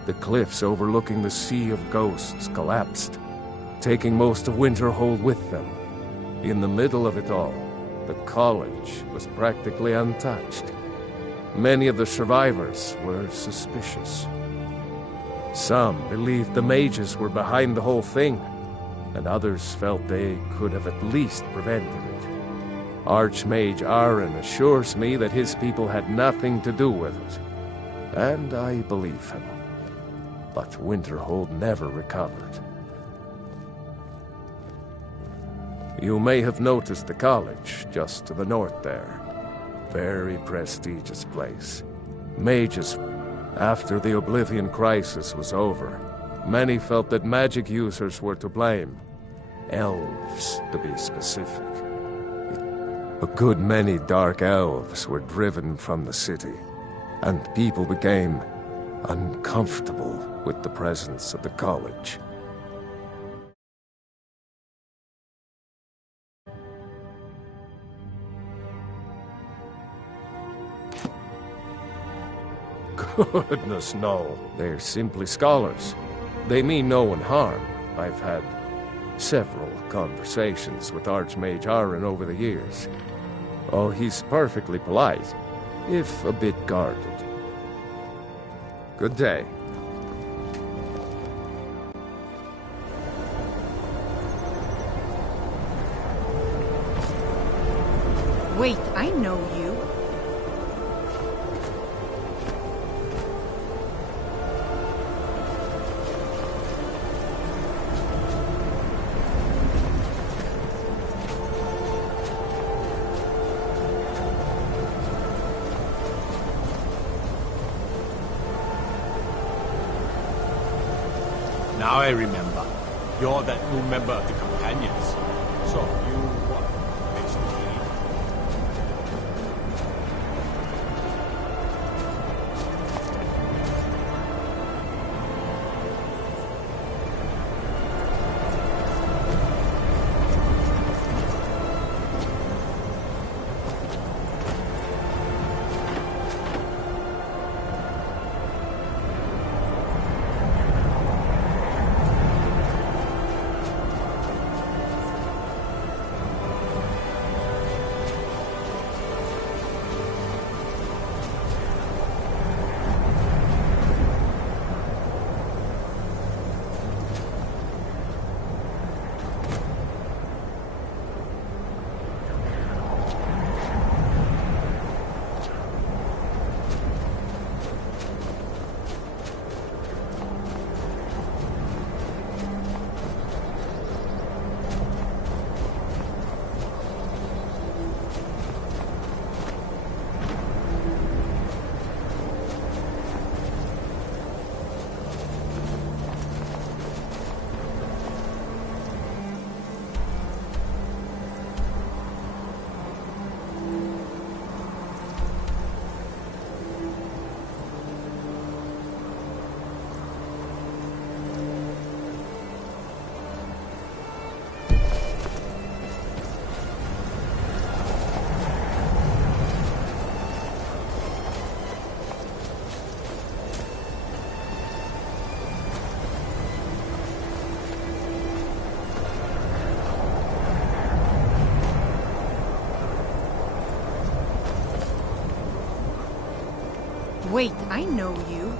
The cliffs overlooking the Sea of Ghosts collapsed, taking most of Winterhold with them. In the middle of it all, the college was practically untouched. Many of the survivors were suspicious. Some believed the mages were behind the whole thing, and others felt they could have at least prevented it. Archmage Aaron assures me that his people had nothing to do with it, and I believe him. But Winterhold never recovered. You may have noticed the college just to the north there. Very prestigious place. Mages. After the Oblivion Crisis was over, many felt that magic users were to blame. Elves, to be specific. A good many dark elves were driven from the city, and people became uncomfortable with the presence of the college. Goodness, no. They're simply scholars. They mean no one harm. I've had several conversations with Archmage Aaron over the years. Oh, he's perfectly polite, if a bit guarded. Good day. Wait, I know you. Now I remember. You're that new member of the Companions. So, you what? Fix the key? Wait, I know you.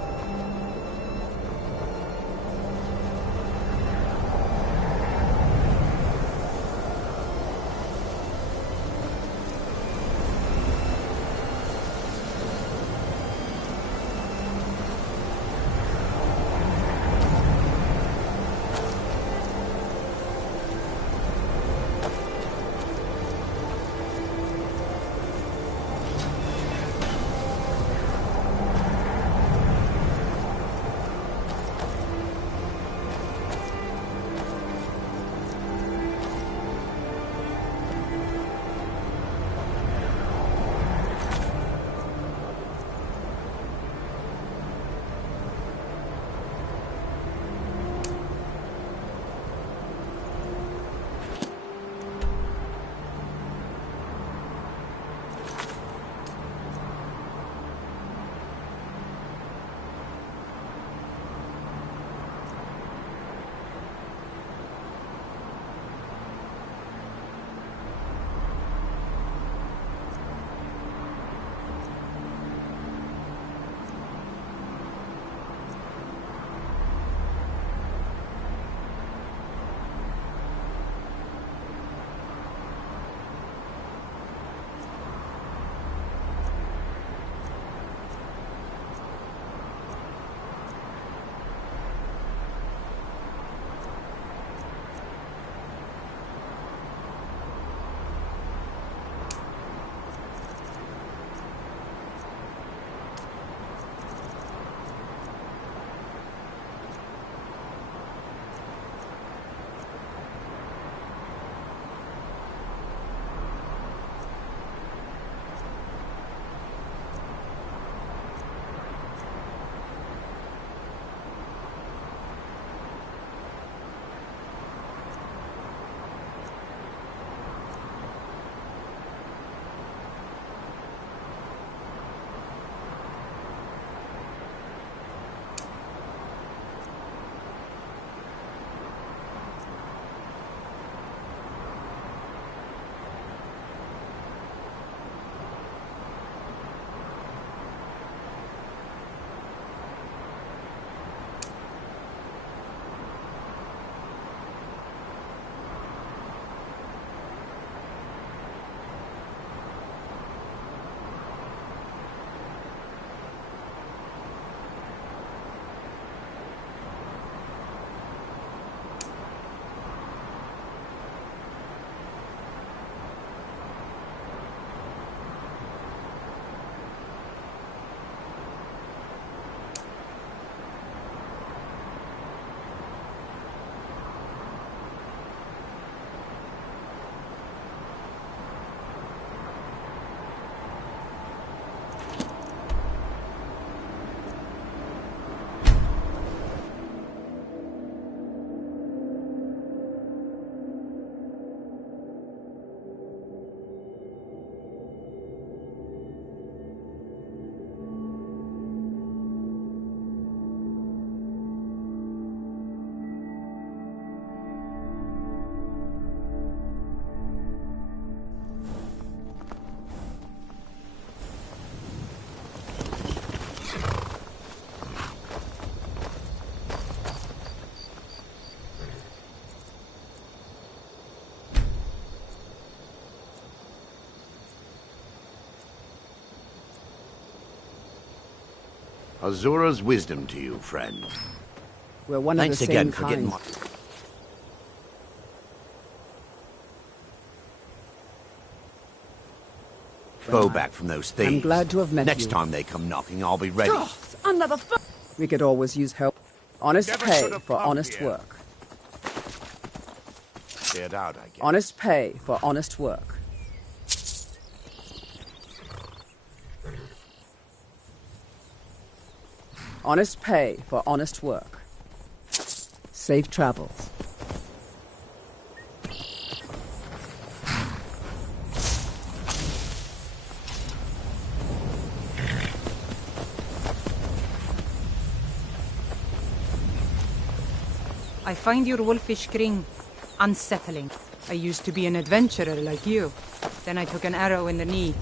Azura's wisdom to you, friend. We're one Thanks of the again same for getting kind. Go back from those thieves. I'm glad to have met Next you. time they come knocking, I'll be ready. Another We could always use help. Honest Never pay should have for come honest here. work. Cleared out, I guess. Honest pay for honest work. Honest pay for honest work. Safe travels. I find your wolfish grin unsettling. I used to be an adventurer like you. Then I took an arrow in the knee.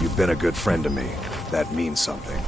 You've been a good friend to me. That means something.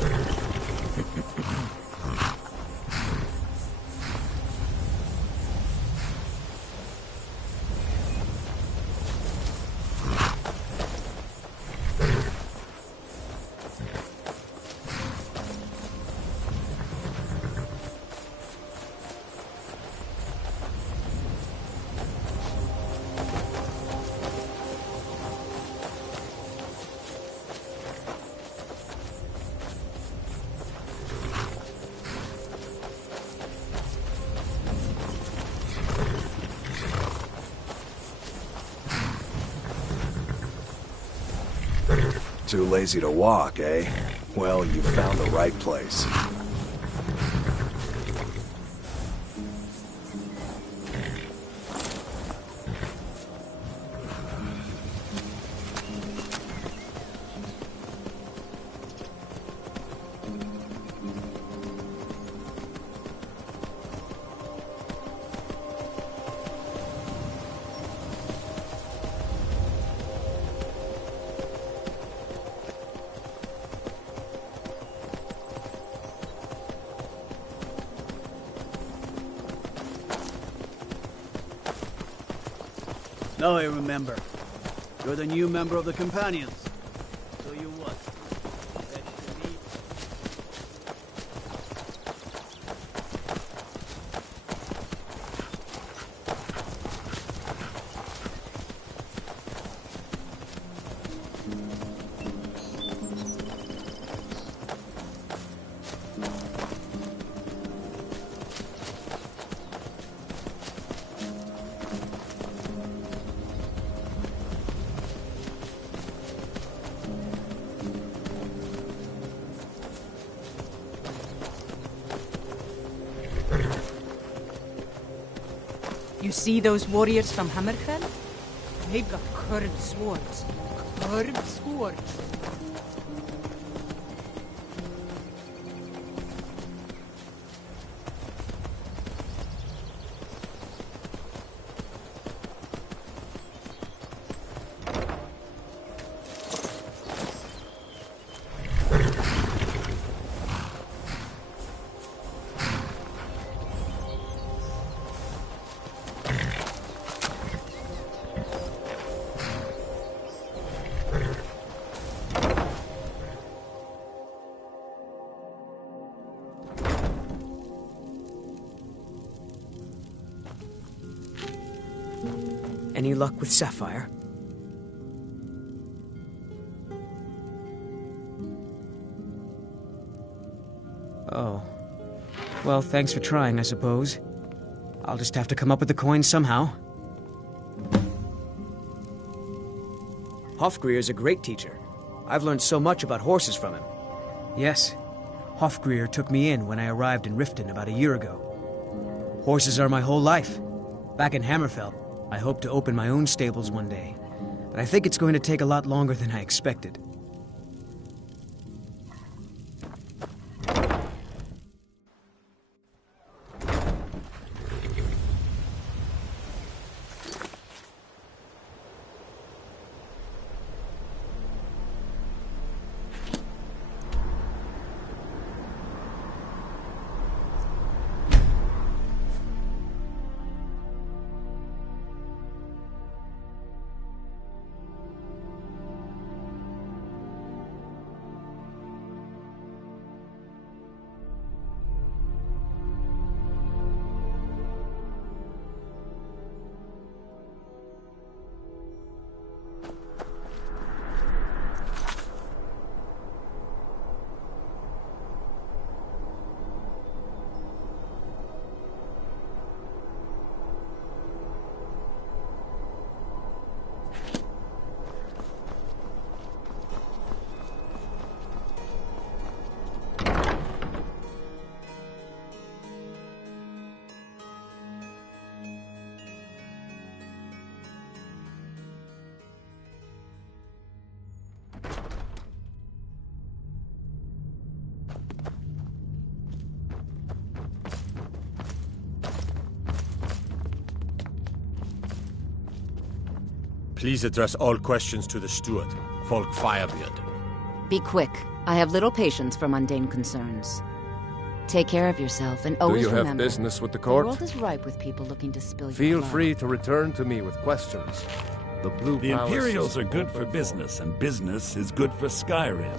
Too lazy to walk, eh? Well, you found the right place. Now I remember. You're the new member of the Companions. So you what? Extra meat? You see those warriors from Hammerfell? They've got curved swords. Curved swords. Any luck with Sapphire? Oh. Well, thanks for trying, I suppose. I'll just have to come up with the coin somehow. Hofgreer's a great teacher. I've learned so much about horses from him. Yes. Hofgreer took me in when I arrived in Riften about a year ago. Horses are my whole life. Back in Hammerfell, I hope to open my own stables one day. But I think it's going to take a lot longer than I expected. Please address all questions to the steward, Folk Firebeard. Be quick. I have little patience for mundane concerns. Take care of yourself, and Do always you have remember, business with the the court? world is ripe with people looking to spill your Feel blood. free to return to me with questions. The Blue The Palace Imperials is are good for business, and business is good for Skyrim.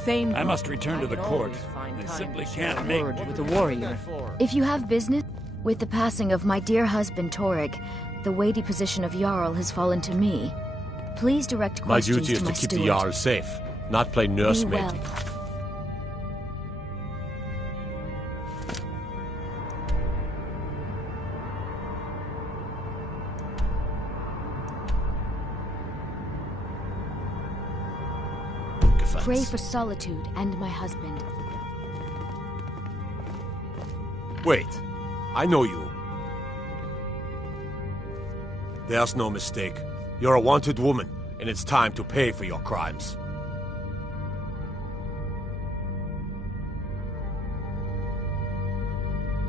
Thane, I must return to the can court. always find They time simply to share can't a make word with a warrior. If you have business with the passing of my dear husband Torek, the weighty position of Jarl has fallen to me. Please direct My questions duty is to to my keep the steward. Jarl safe, not play nursemaid. well. Pray for solitude and my husband. Wait, I know you. There's no mistake. You're a wanted woman, and it's time to pay for your crimes.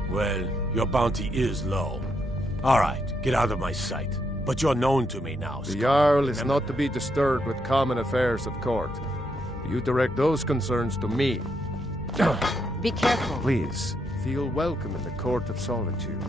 Well, your bounty is low. All right, get out of my sight. But you're known to me now, The Jarl is not to be disturbed with common affairs of court. You direct those concerns to me. Be careful. Please, feel welcome in the Court of Solitude.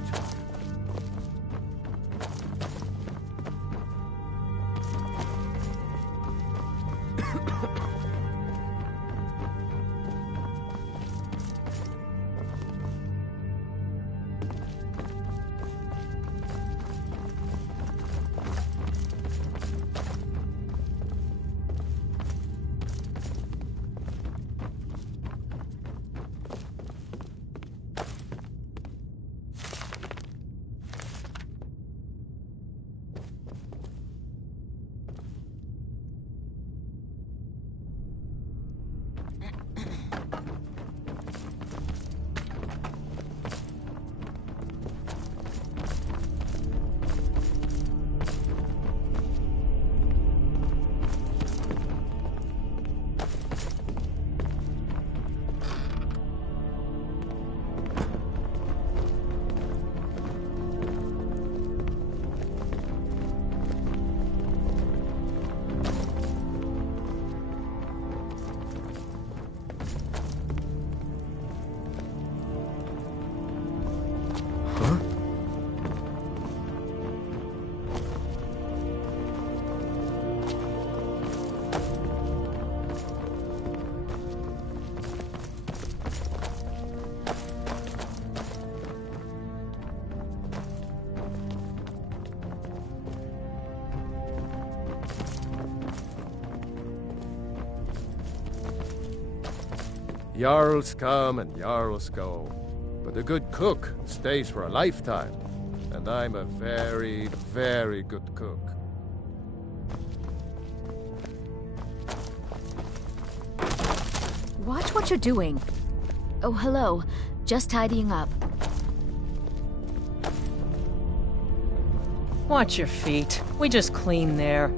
Jarls come and Jarls go, but a good cook stays for a lifetime, and I'm a very, very good cook. Watch what you're doing. Oh, hello. Just tidying up. Watch your feet. We just clean there.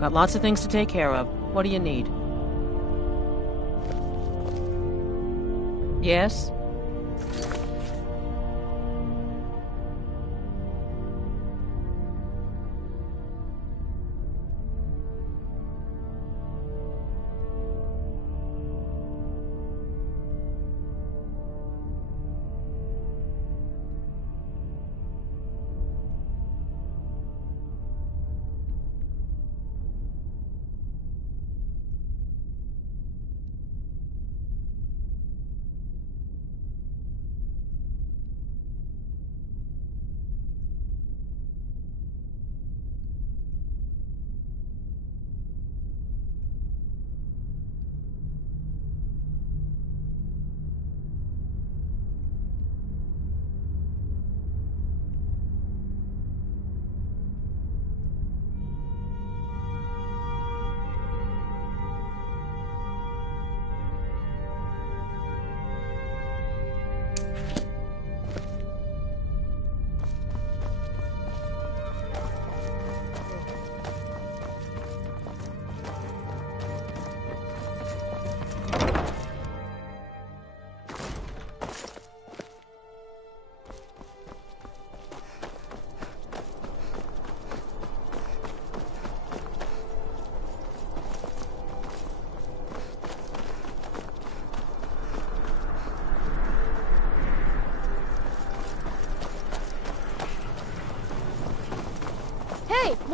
Got lots of things to take care of. What do you need? Yes?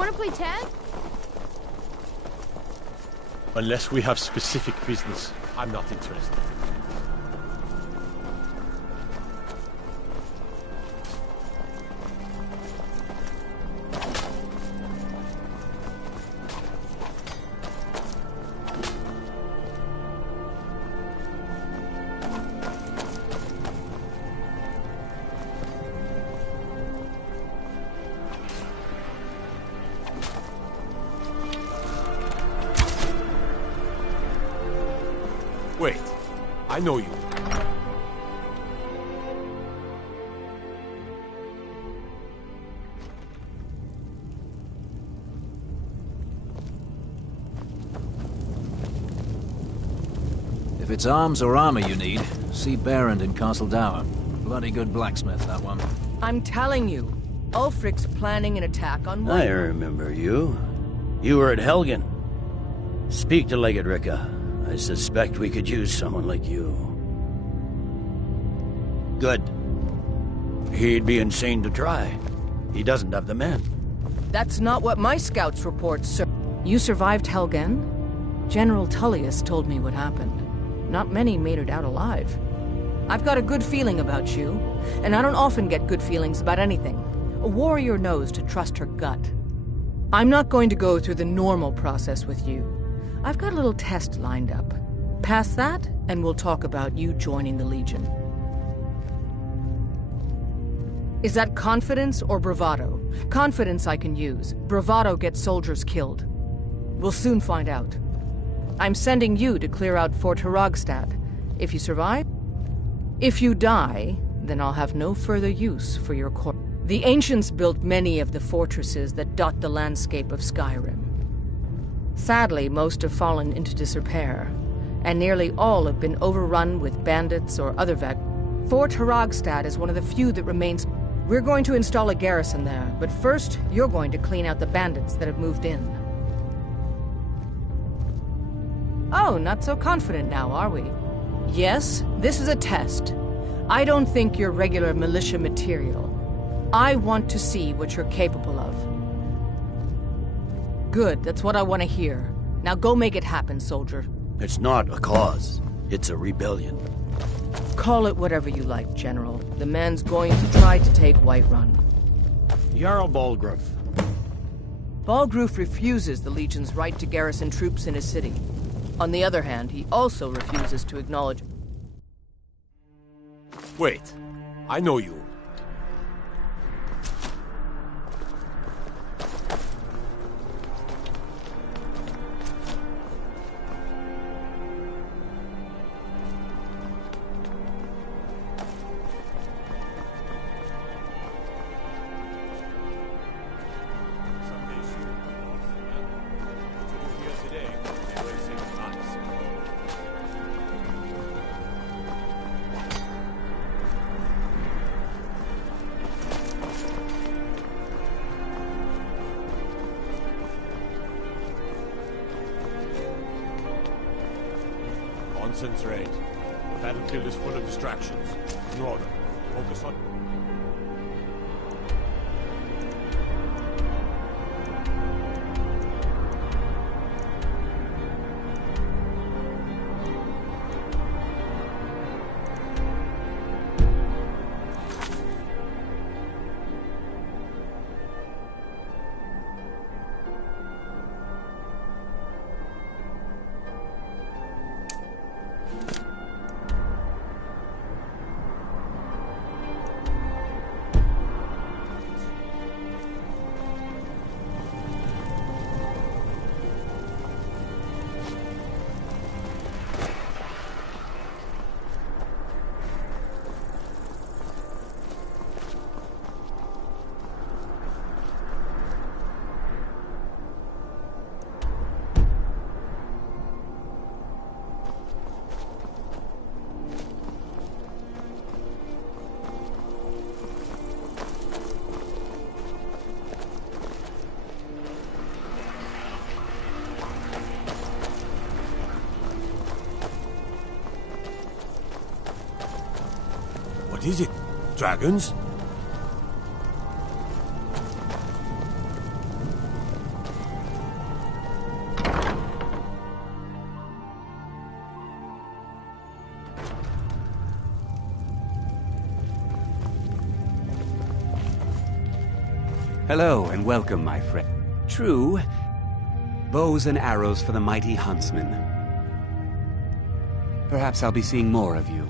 Want to play tag? Unless we have specific business, I'm not interested. Wait, I know you. If it's arms or armor you need, see Barrand in Castle Dower. Bloody good blacksmith, that one. I'm telling you, Ulfric's planning an attack on I remember you. You were at Helgen. Speak to Legate Ricka. I suspect we could use someone like you. Good. He'd be insane to try. He doesn't have the men. That's not what my scouts report, sir. You survived Helgen? General Tullius told me what happened. Not many made it out alive. I've got a good feeling about you, and I don't often get good feelings about anything. A warrior knows to trust her gut. I'm not going to go through the normal process with you. I've got a little test lined up. Pass that, and we'll talk about you joining the Legion. Is that confidence or bravado? Confidence I can use. Bravado gets soldiers killed. We'll soon find out. I'm sending you to clear out Fort Hrogstad. If you survive, if you die, then I'll have no further use for your corpse. The ancients built many of the fortresses that dot the landscape of Skyrim. Sadly, most have fallen into disrepair, and nearly all have been overrun with bandits or other Fort Hrogstad is one of the few that remains. We're going to install a garrison there, but first, you're going to clean out the bandits that have moved in. Oh, not so confident now, are we? Yes, this is a test. I don't think you're regular militia material. I want to see what you're capable of. Good, that's what I want to hear. Now go make it happen, soldier. It's not a cause. It's a rebellion. Call it whatever you like, General. The man's going to try to take Whiterun. Jarl Balgruuf. Balgruuf refuses the Legion's right to garrison troops in his city. On the other hand, he also refuses to acknowledge... Wait, I know you. Concentrate. The battlefield is full of distractions. Ignore them. Focus on... What is it? Dragons? Hello and welcome, my friend. True, bows and arrows for the mighty huntsman. Perhaps I'll be seeing more of you.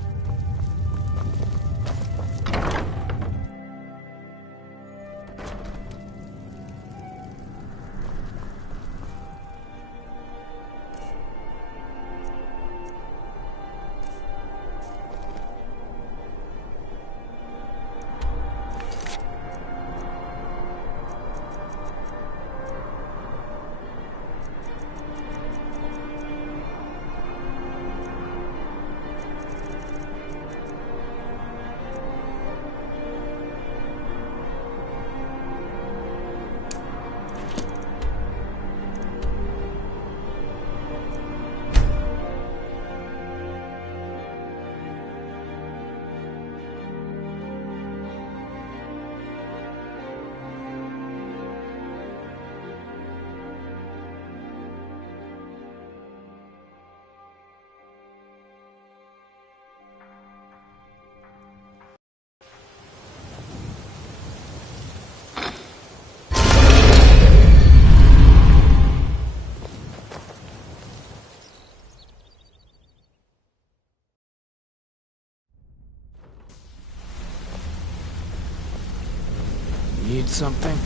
Need something?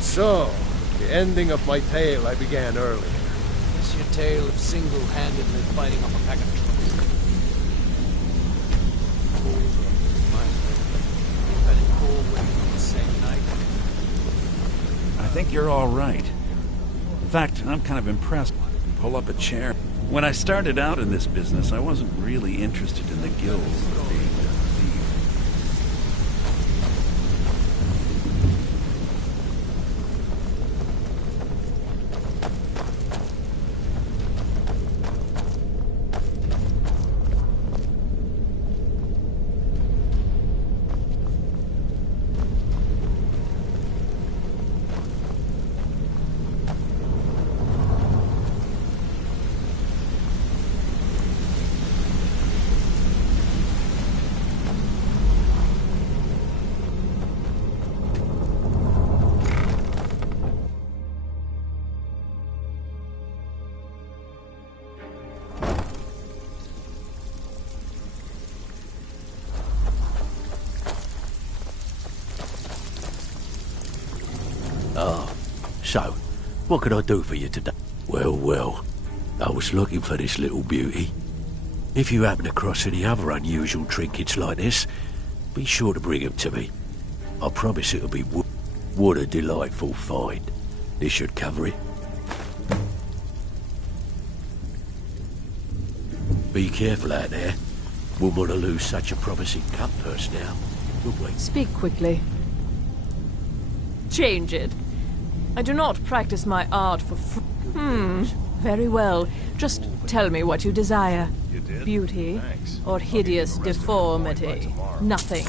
So, the ending of my tale I began earlier. It's your tale of single-handedly fighting off a pack of I think you're all right. In fact, I'm kind of impressed. Pull up a chair. When I started out in this business, I wasn't really interested in the guilds or being a thief. So, what can I do for you today? Well, I was looking for this little beauty. If you happen across any other unusual trinkets like this, be sure to bring them to me. I promise it'll be what a delightful find. This should cover it. Be careful out there. Wouldn't want to lose such a promising cut purse now, would we? Speak quickly. Change it. I do not practice my art for very well. Just tell me what you desire. Beauty or hideous deformity. Nothing.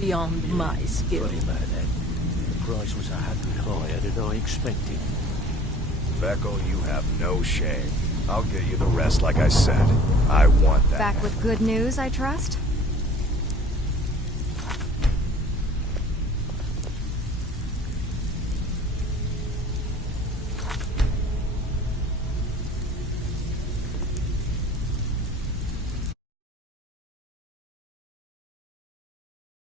beyond my skill. Funny about that. The price was 100 higher than I expected. Beckel, you have no shame. I'll get you the rest like I said. I want that. Back with good news, I trust?